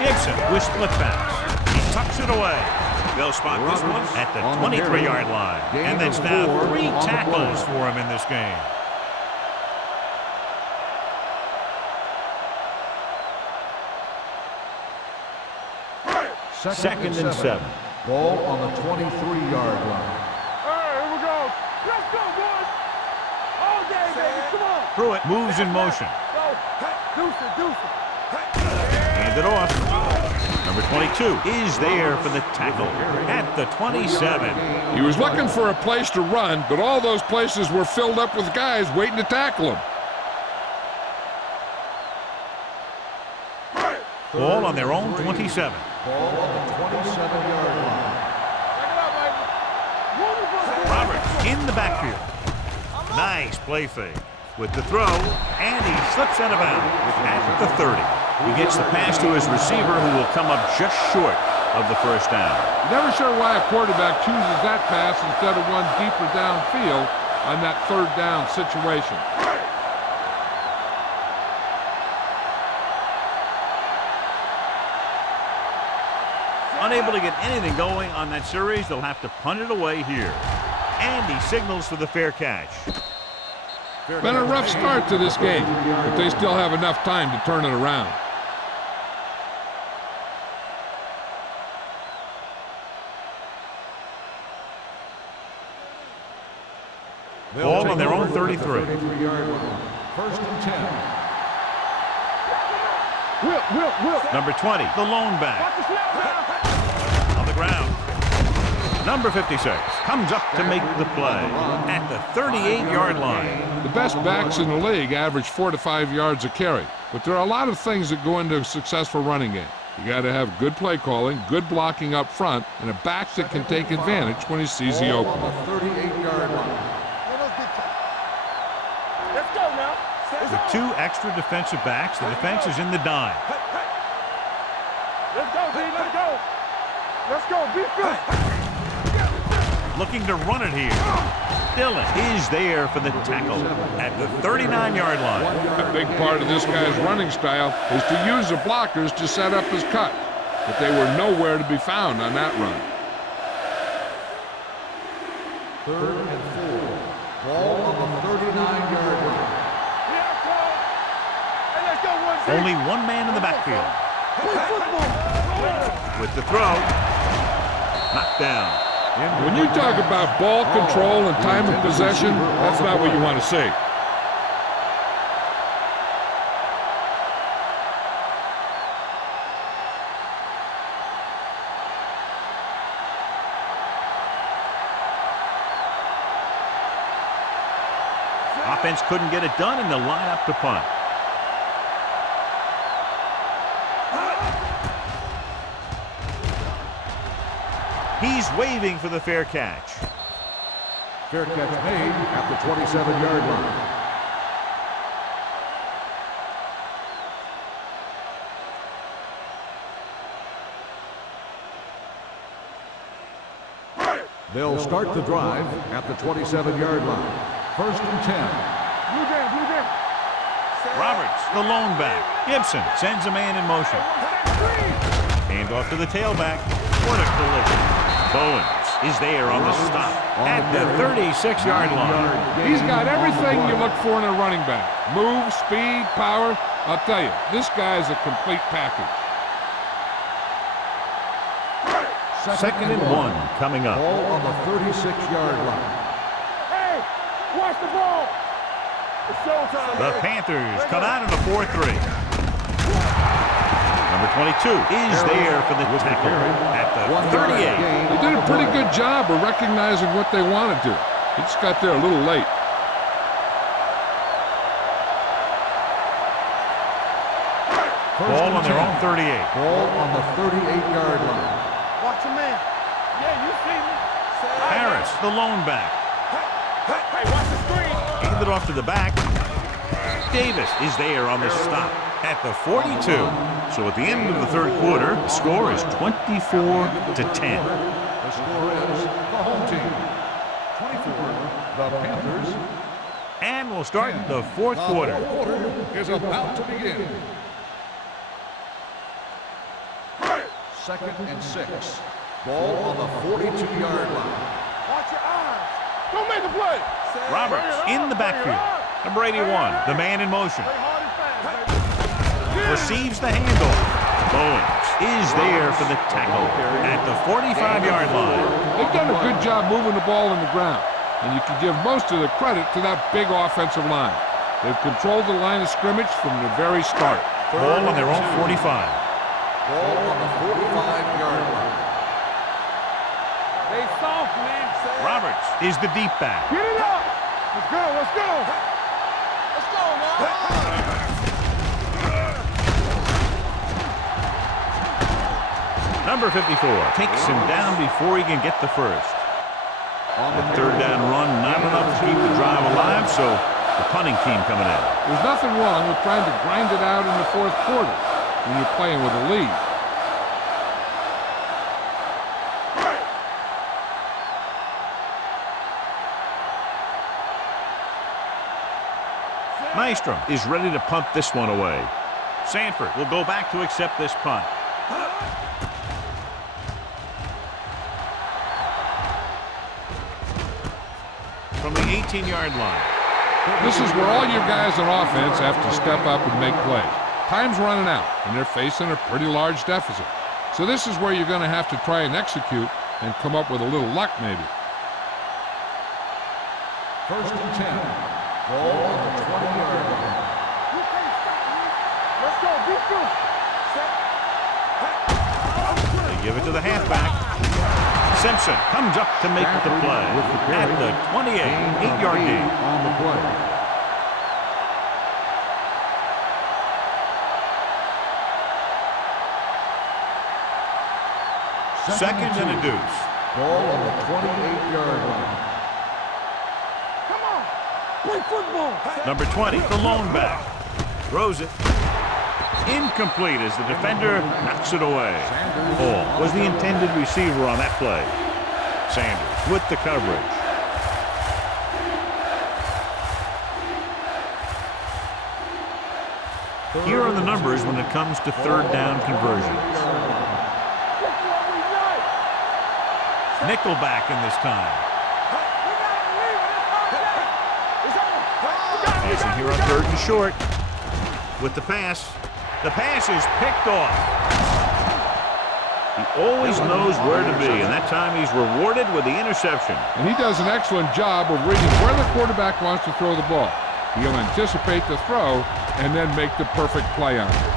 Gibson with split pass. He tucks it away. They'll spot this one at the 23-yard line. And that's now 3 tackles for him in this game. Second and 7. Ball on the 23-yard line. All right, here we go. Let's go, boys. All day, baby. Come on. Pruitt moves in motion. Go. Deuce it, deuce it. Hand it off. Number 22 is there for the tackle at the 27. He was looking for a place to run, but all those places were filled up with guys waiting to tackle him. Ball on their own 27. Ball on the 27-yard line. Roberts in the backfield. Nice play fake with the throw, and he slips out of bounds at the 30. He gets the pass to his receiver, who will come up just short of the first down. Never sure why a quarterback chooses that pass instead of one deeper downfield on that third down situation. Unable to get anything going on that series, they'll have to punt it away here. And he signals for the fair catch. Been a rough start to this game, but they still have enough time to turn it around. Ball on their own 33. 33-yard line. First and 10. Will. Number 20, the lone back. Watch the snap now. On the ground. Number 56 comes up to make the play at the 38-yard line. The best backs in the league average 4 to 5 yards a carry, but there are a lot of things that go into a successful running game. You got to have good play calling, good blocking up front, and a back that can take advantage when he sees the Ball opening. on the 38-yard line. Let's go now. With 2 extra defensive backs, the defense is in the dime. Let's go, D. Let's go. Let's go. Be good. looking to run it here. Dillon is there for the tackle at the 39-yard line. A big part of this guy's running style is to use the blockers to set up his cut, but they were nowhere to be found on that run. 3rd and 4. Ball on the 39-yard line. Only one man in the backfield. With the throw, knocked down. When you talk about ball control and time of possession, that's not what you want to see. Offense couldn't get it done, and they'll line up to punt. He's waving for the fair catch. Fair catch made at the 27-yard line. They'll start the drive at the 27-yard line. 1st and 10. Blue game. Roberts, the lone back. Gibson sends a man in motion. Hand off to the tailback. What a collision. Bowens is there on the stop at the 36-yard line. He's got everything you look for in a running back. Move, speed, power. I'll tell you, this guy's a complete package. 2nd and 1 coming up. Ball on the 36-yard line. Hey, watch the ball. It's showtime. The Panthers come out in a 4-3. Number 22 is there for the tackle at the 38. They did a pretty good job of recognizing what they wanted to. He just got there a little late. Ball on their own 38. Ball on the 38-yard line. Watch your man. Yeah, you see me. Harris, the lone back. Hey, watch the screen. Handed off to the back. Davis is there on the stop at the 42. So at the end of the 3rd quarter, the score is 24-10. The score is the home team. 24, the Panthers. And we'll start the 4th quarter. The 4th quarter is about to begin. 2nd and 6. Ball on the 42-yard line. Watch your eyes. Don't make a play. Roberts in the backfield. Number 81, the man in motion. Play hard and fast, baby. Receives the handoff. Bowens is there for the tackle at the 45-yard line. They've done a good job moving the ball in the ground, and you can give most of the credit to that big offensive line. They've controlled the line of scrimmage from the very start. Ball on their own 45. Ball on the 45-yard line. They soft, man. Roberts is the deep back. Get it up. Let's go. Let's go. Let's go, man. Number 54 takes him down before he can get the first. The 3rd down run, not enough to keep the drive alive, so the punting team coming in. There's nothing wrong with trying to grind it out in the 4th quarter when you're playing with a lead. Nystrom is ready to punt this one away. Sanford will go back to accept this punt. From the 18-yard line. This is where all your guys on offense have to step up and make plays. Time's running out, and they're facing a pretty large deficit. So this is where you're going to have to try and execute and come up with a little luck, maybe. 1st and 10. Ball on the 20-yard line. You can't stop me. Let's go. Be through. They give it to the halfback. Simpson comes up to make the play at the 28, 8-yard gain. On the play. Second and a deuce. Ball on the 28-yard line. Come on. Play football. Number 20, the lone back. Throws it. Incomplete as the defender knocks it away. Hall was the intended receiver on that play. Sanders with the coverage. Here are the numbers when it comes to third down conversions. Nickelback in this time. Passing here on 3rd and short. With the pass. The pass is picked off. He always knows where to be, and that time he's rewarded with the interception. And he does an excellent job of reading where the quarterback wants to throw the ball. He'll anticipate the throw and then make the perfect play on it.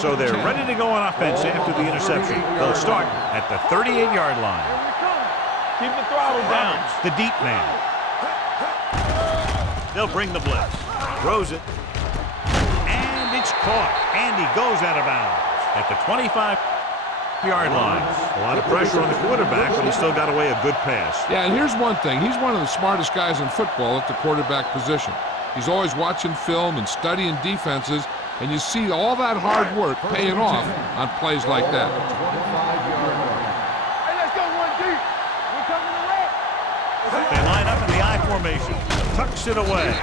So they're ready to go on offense after the interception. They'll start at the 38-yard line. Keep the throttle down. The deep man. They'll bring the blitz. Throws it. And it's caught. And he goes out of bounds at the 25-yard line. A lot of pressure on the quarterback, but he still got away a good pass. Yeah, and here's one thing. He's one of the smartest guys in football at the quarterback position. He's always watching film and studying defenses, and you see all that hard work paying off on plays like that. Hey, let's go one deep. We're coming around. They line up in the I formation. Tucks it away.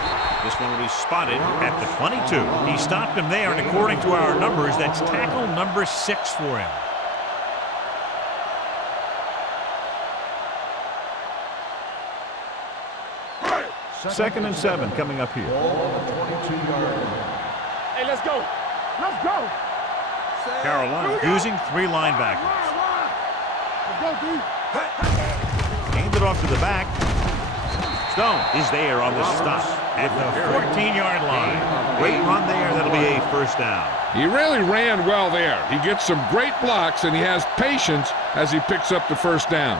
This one will be spotted at the 22. He stopped him there, and according to our numbers, that's tackle number 6 for him. Second and 7 coming up here. Hey, let's go. Let's go. Carolina using 3 linebackers. Let's go, dude. Aimed it off to the back. Stone is there on the stop at the 14-yard line. Great run there. That'll be a first down. He really ran well there. He gets some great blocks, and he has patience as he picks up the first down.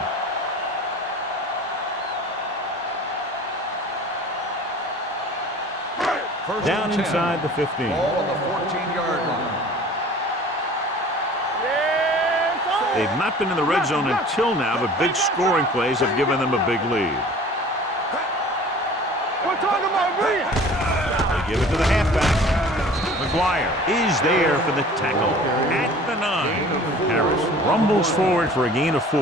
Down inside the 15. Ball on the 14-yard line. They've not been in the red zone until now, but big scoring plays have given them a big lead. We're talking about me. They give it to the halfback. McGuire is there for the tackle at the 9. Harris rumbles forward for a gain of 4.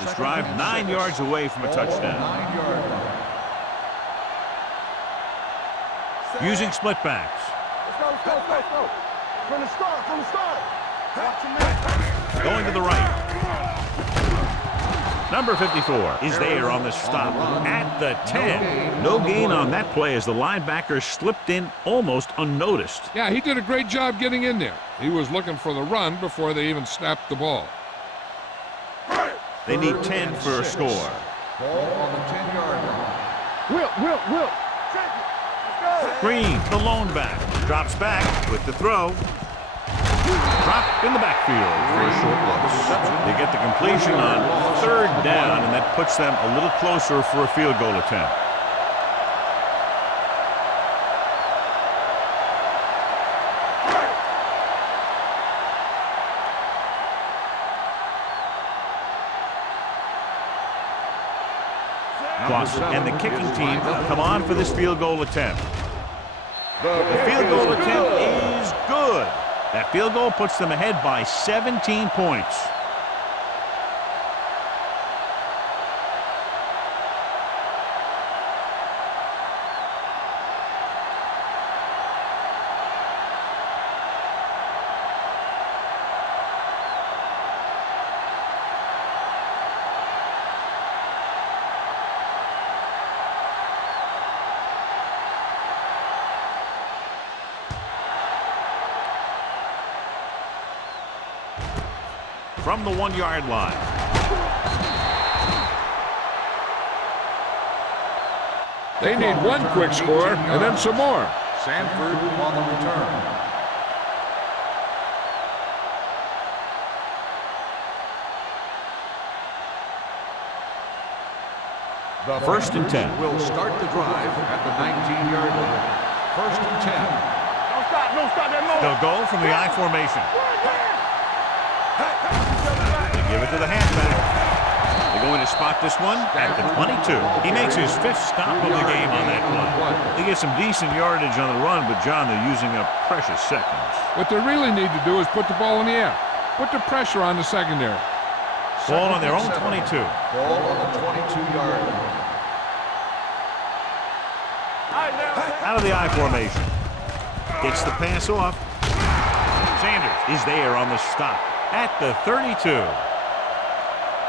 This drive 9 yards away from a touchdown. 9-yard line. Using split backs. Let's go, let's go, let's go. From the start, from the start. Watch him, man. Going to the right. Number 54 is there on the stop at the 10. No gain on that play as the linebacker slipped in almost unnoticed. Yeah, he did a great job getting in there. He was looking for the run before they even snapped the ball. They need 10 for a score. Ball on the 10-yard line. Will. Check it. Let's go. Green, the lone back, drops back with the throw. Drop in the backfield for a short loss. They get the completion on 3rd down, and that puts them a little closer for a field goal attempt. Clausen and the kicking team come on for this field goal attempt. The field goal attempt is good. That field goal puts them ahead by 17 points. From the 1-yard line. They need one quick score and then some more. Sanford on the return. The 1st and 10. Will start the drive at the 19-yard line. 1st and 10. Don't stop that moment. They'll go from the I formation. Give it to the halfback. They're going to spot this one at the 22. He makes his 5th stop of the game on that play. They get some decent yardage on the run, but, John, they're using up precious seconds. What they really need to do is put the ball in the air. Put the pressure on the secondary. Ball on their own 22. Ball on the 22-yard line. Out of the I formation. Gets the pass off. Sanders is there on the stop at the 32.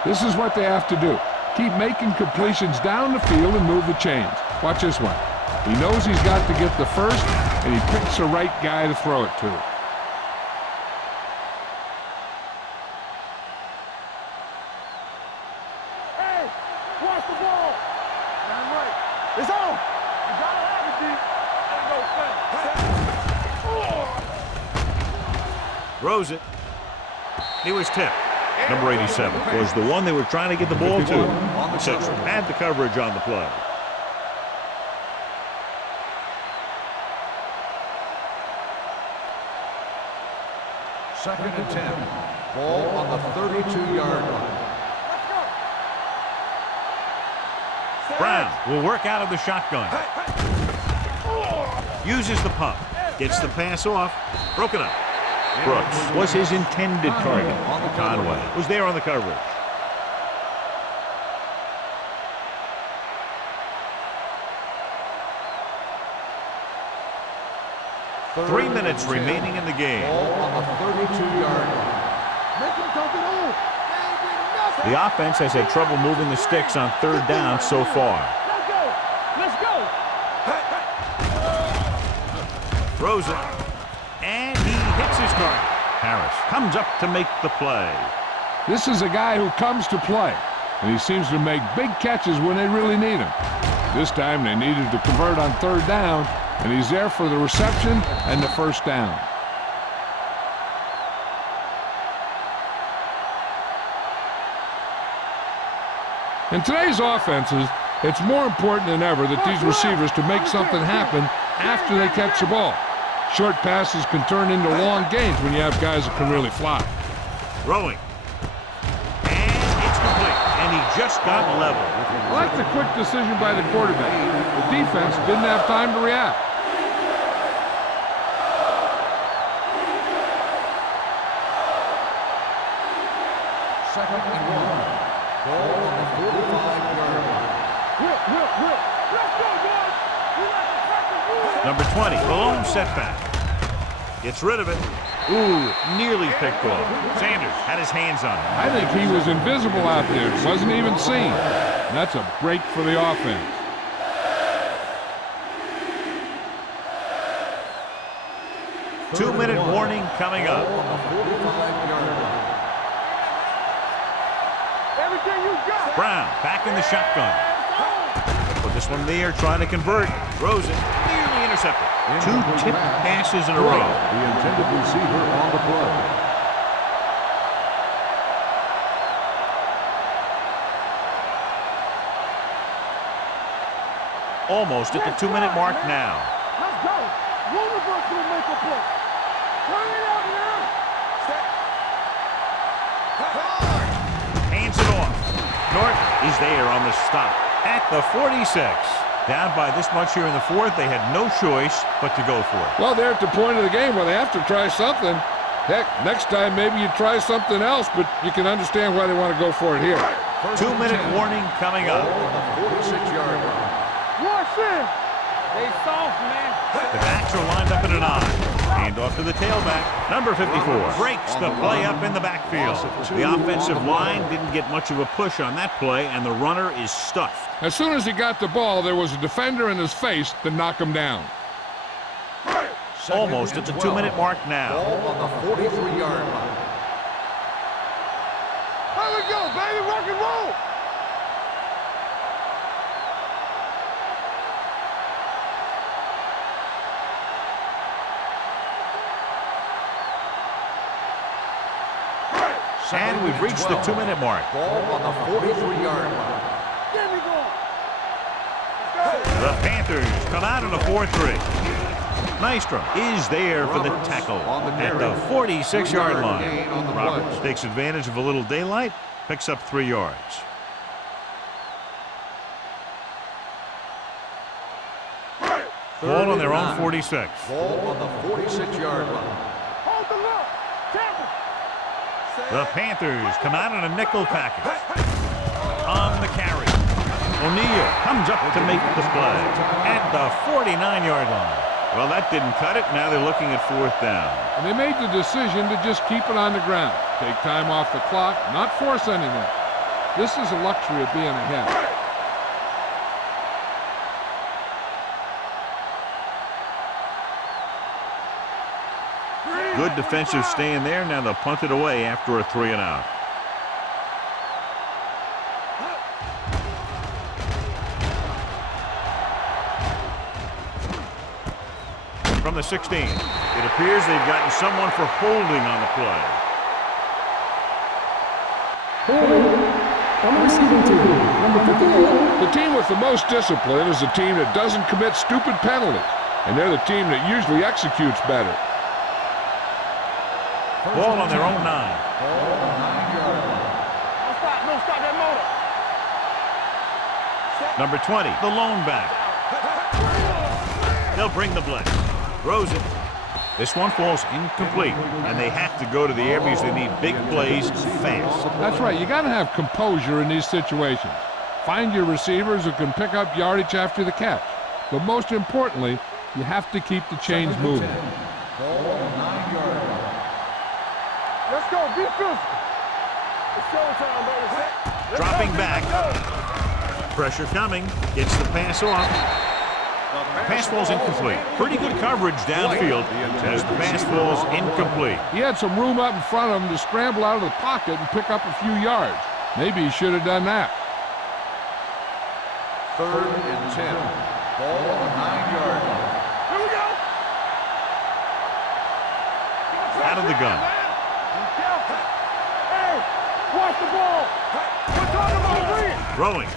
This is what they have to do. Keep making completions down the field and move the chains. Watch this one. He knows he's got to get the first, and he picks the right guy to throw it to. Hey, watch the ball. Damn right. It's on. You gotta have it, D. Throws it. He was tipped. Number 87 was the one they were trying to get the ball to. Six had the coverage on the play. Second and 10. Ball on the 32-yard line. Brown will work out of the shotgun. Uses the pump. Gets the pass off. Broken up. Brooks was his intended target. Conway was there on the coverage. Three minutes remaining in the game. Ball on the 32-yard line. Make him dump it on. The offense has had trouble moving the sticks on 3rd down so far. Let's go. Let's go. Throws it. And he hits his target. Harris comes up to make the play. This is a guy who comes to play, and he seems to make big catches when they really need him. This time they needed to convert on 3rd down, and he's there for the reception and the first down. In today's offenses, it's more important than ever that these receivers to make something happen after they catch the ball. Short passes can turn into long gains when you have guys that can really fly. Throwing. And it's complete. And he just got level. I like the quick decision by the quarterback. The defense didn't have time to react. Second and 1. Ball on the 45-yard line. Let's go, boys. We like to practice. Number 20, the lone setback. Gets rid of it. Ooh, nearly picked off. Sanders had his hands on it. I think he was invisible out there. Wasn't even seen. And that's a break for the offense. Two-minute warning coming up. Ball on the 45-yard line. Everything you got. Brown back in the shotgun. Put this one there, trying to convert. Throws it. Nearly intercepted. 2 tipped passes in a row. The intended receiver on the play. Almost at the 2-minute mark now. Let's go. One of us will make a play. Turn it out here. Hands it off. North is there on the stop at the 46. Down by this much here in the 4th, they had no choice but to go for it. Well, they're at the point of the game where they have to try something. Heck, next time maybe you try something else, but you can understand why they want to go for it here. 2-minute warning coming up. Ball on the 46-yard line. Watch in. They soft, man. The backs are lined up in an I. Hand off to the tailback. Number 54 breaks the play up in the backfield. The offensive line didn't get much of a push on that play, and the runner is stuffed. As soon as he got the ball, there was a defender in his face to knock him down. Almost at the 2-minute mark now. Ball on the 43-yard line. Here we go, baby. Rock and roll. And we've reached the 2-minute mark. Ball on the 43-yard line. Get me going. The Panthers come out in a 4-3. Nystrom is there for the tackle at the 46-yard line. Roberts takes advantage of a little daylight, picks up 3 yards. Ball on their own 46. Ball on the 46-yard line. Hold the look. Tackle. The Panthers come out in a nickel package. On the carry, O'Neal comes up to make the play at the 49-yard line. Well, that didn't cut it. Now they're looking at 4th down. And they made the decision to just keep it on the ground. Take time off the clock, not force anything. This is a luxury of being ahead. Good defensive stand there. Now they'll punt it away after a 3 and out. From the 16, it appears they've gotten someone for holding on the play. On the receiving team, number 58. The team with the most discipline is the team that doesn't commit stupid penalties, and they're the team that usually executes better. Ball on their own 9. Don't stop that motor. Number 20, the lone back. They'll bring the blitz. Throws it. This one falls incomplete, and they have to go to the air because they need big plays fast. That's right. You got to have composure in these situations. Find your receivers who can pick up yardage after the catch. But most importantly, you have to keep the chains moving. Let's go. Be physical. It's showtime, baby. Dropping back. Pressure coming. Gets the pass off. Pass falls incomplete. Pretty good coverage downfield as the pass falls incomplete. He had some room up in front of him to scramble out of the pocket and pick up a few yards. Maybe he should have done that. 3rd and 10. Ball on the 9-yard line. Here we go. Out of the gun. Hey, watch the ball. We're talking about green. Throwing.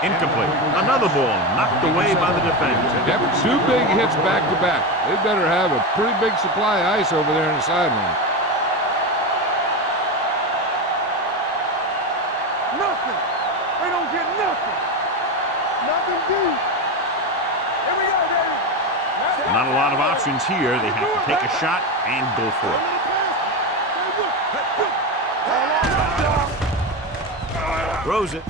Incomplete. Another ball knocked away by the defense. Yep, 2 big hits back-to-back. They better have a pretty big supply of ice over there in the sideline. Nothing. They don't get nothing. Nothing deep. Here we go, David. Not a lot of options here. They have to take a shot and go for it. Throws it.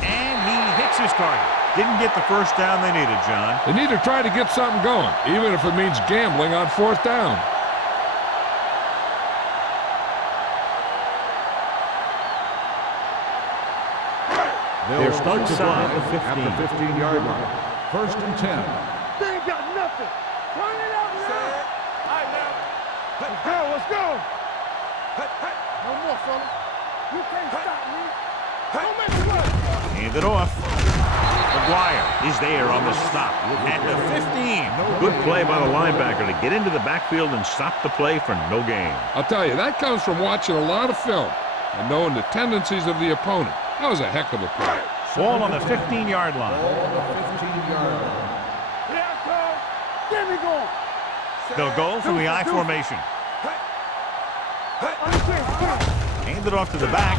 And he hits his target. Didn't get the first down they needed, John. They need to try to get something going, even if it means gambling on 4th down. They'll start inside the 15 at the 15-yard line. 1st and 10. They ain't got nothing. Turn it out now. All right, now. Let's go. Let's go. No more, fella. You can't stop me. Don't make me run. Hand it off. McGuire is there on the stop at the 15. Good play by the linebacker to get into the backfield and stop the play for no gain. I'll tell you, that comes from watching a lot of film and knowing the tendencies of the opponent. That was a heck of a play. Ball on the 15-yard line. Ball on the 15-yard line. Yeah, Cole. Get me going. They'll go from the I formation. Hand it off to the back.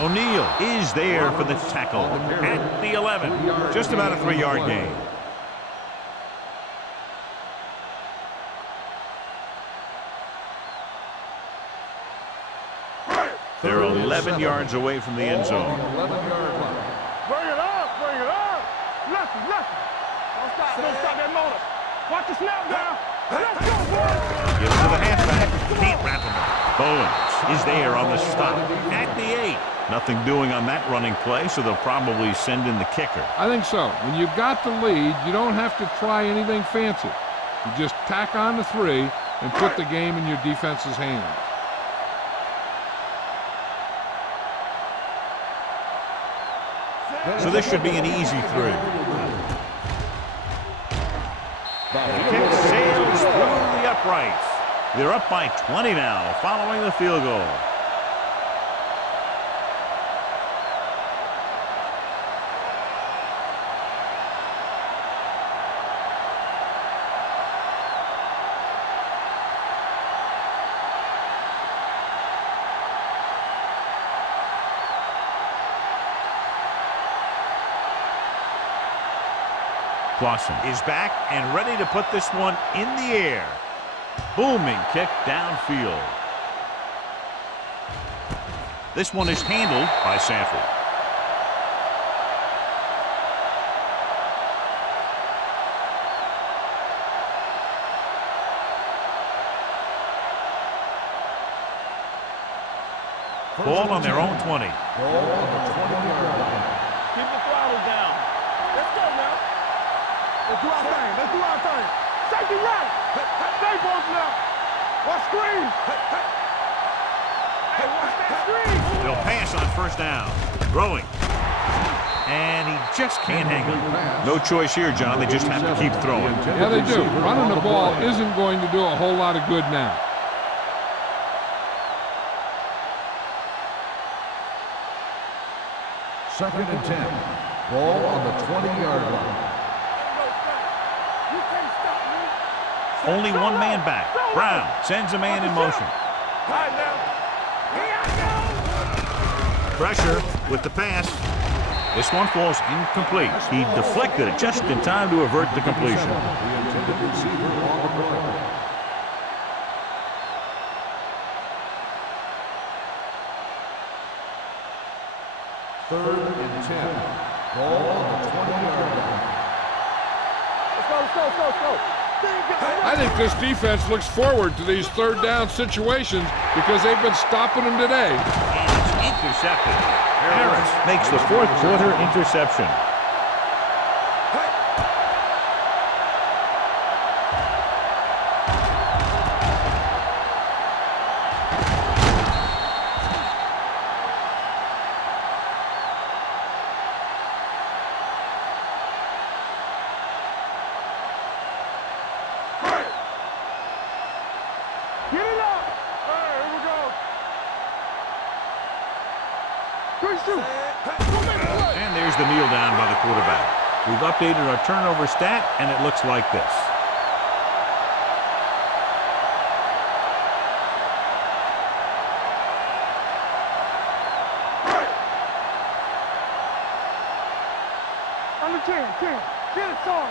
O'Neal is there for the tackle at the 11. Just about a 3-yard gain. They're 11 yards away from the end zone. 11-yard line. Bring it up. Bring it up. Lefty, lefty. Don't stop that motor. Watch the snap down. Let's go, boys. Give it to the halfback. Can't wrap him up. Bowens is there on the stop at the 8. Nothing doing on that running play, so they'll probably send in the kicker. I think so. When you've got the lead, you don't have to try anything fancy. You just tack on the 3 and put the game in your defense's hands. So this should be an easy 3. The kick sails through the uprights. They're up by 20 now, following the field goal. Clausen is back and ready to put this one in the air. Booming kick downfield. This one is handled by Sanford. Ball on their own 20. Ball on the 20-yard line. Keep the throttle down. Let's go now. Let's do our thing. Let's do our thing. Safety right. Stay both now. Watch screen. Hey, watch that screen. They'll pass on first down. Throwing. And he just can't hang on. No choice here, John. They just have to keep throwing. Yeah, they do. Running the ball isn't going to do a whole lot of good now. Second and 10. Ball on the 20-yard line. You can't stop me. Only one man back. Brown sends a man in motion. All right, now. Here I go. Pressure with the pass. This one falls incomplete. He deflected it just in time to avert the completion. The intended receiver on the play. Third and 10. Ball on the 20-yard line. Let's go. I think this defense looks forward to these third down situations because they've been stopping them today. And it's intercepted. Harris makes the fourth quarter interception. Get it up. All right, here we go. Good shoot. And there's the kneel down by the quarterback. We've updated our turnover stat, and it looks like this. Under 10. Get it, son.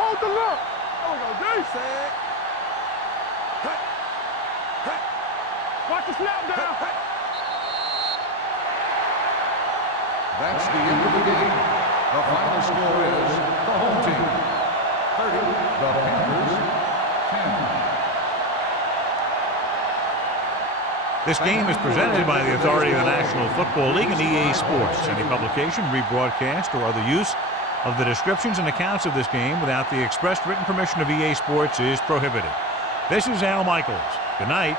Hold the look. There we go, D. Watch the snap down. That's the end of the game. The final score is the home team 30, the Panthers 10. This game is presented by the authority of the National Football League and EA Sports. Any publication, rebroadcast, or other use of the descriptions and accounts of this game without the express written permission of EA Sports is prohibited. This is Al Michaels. Good night.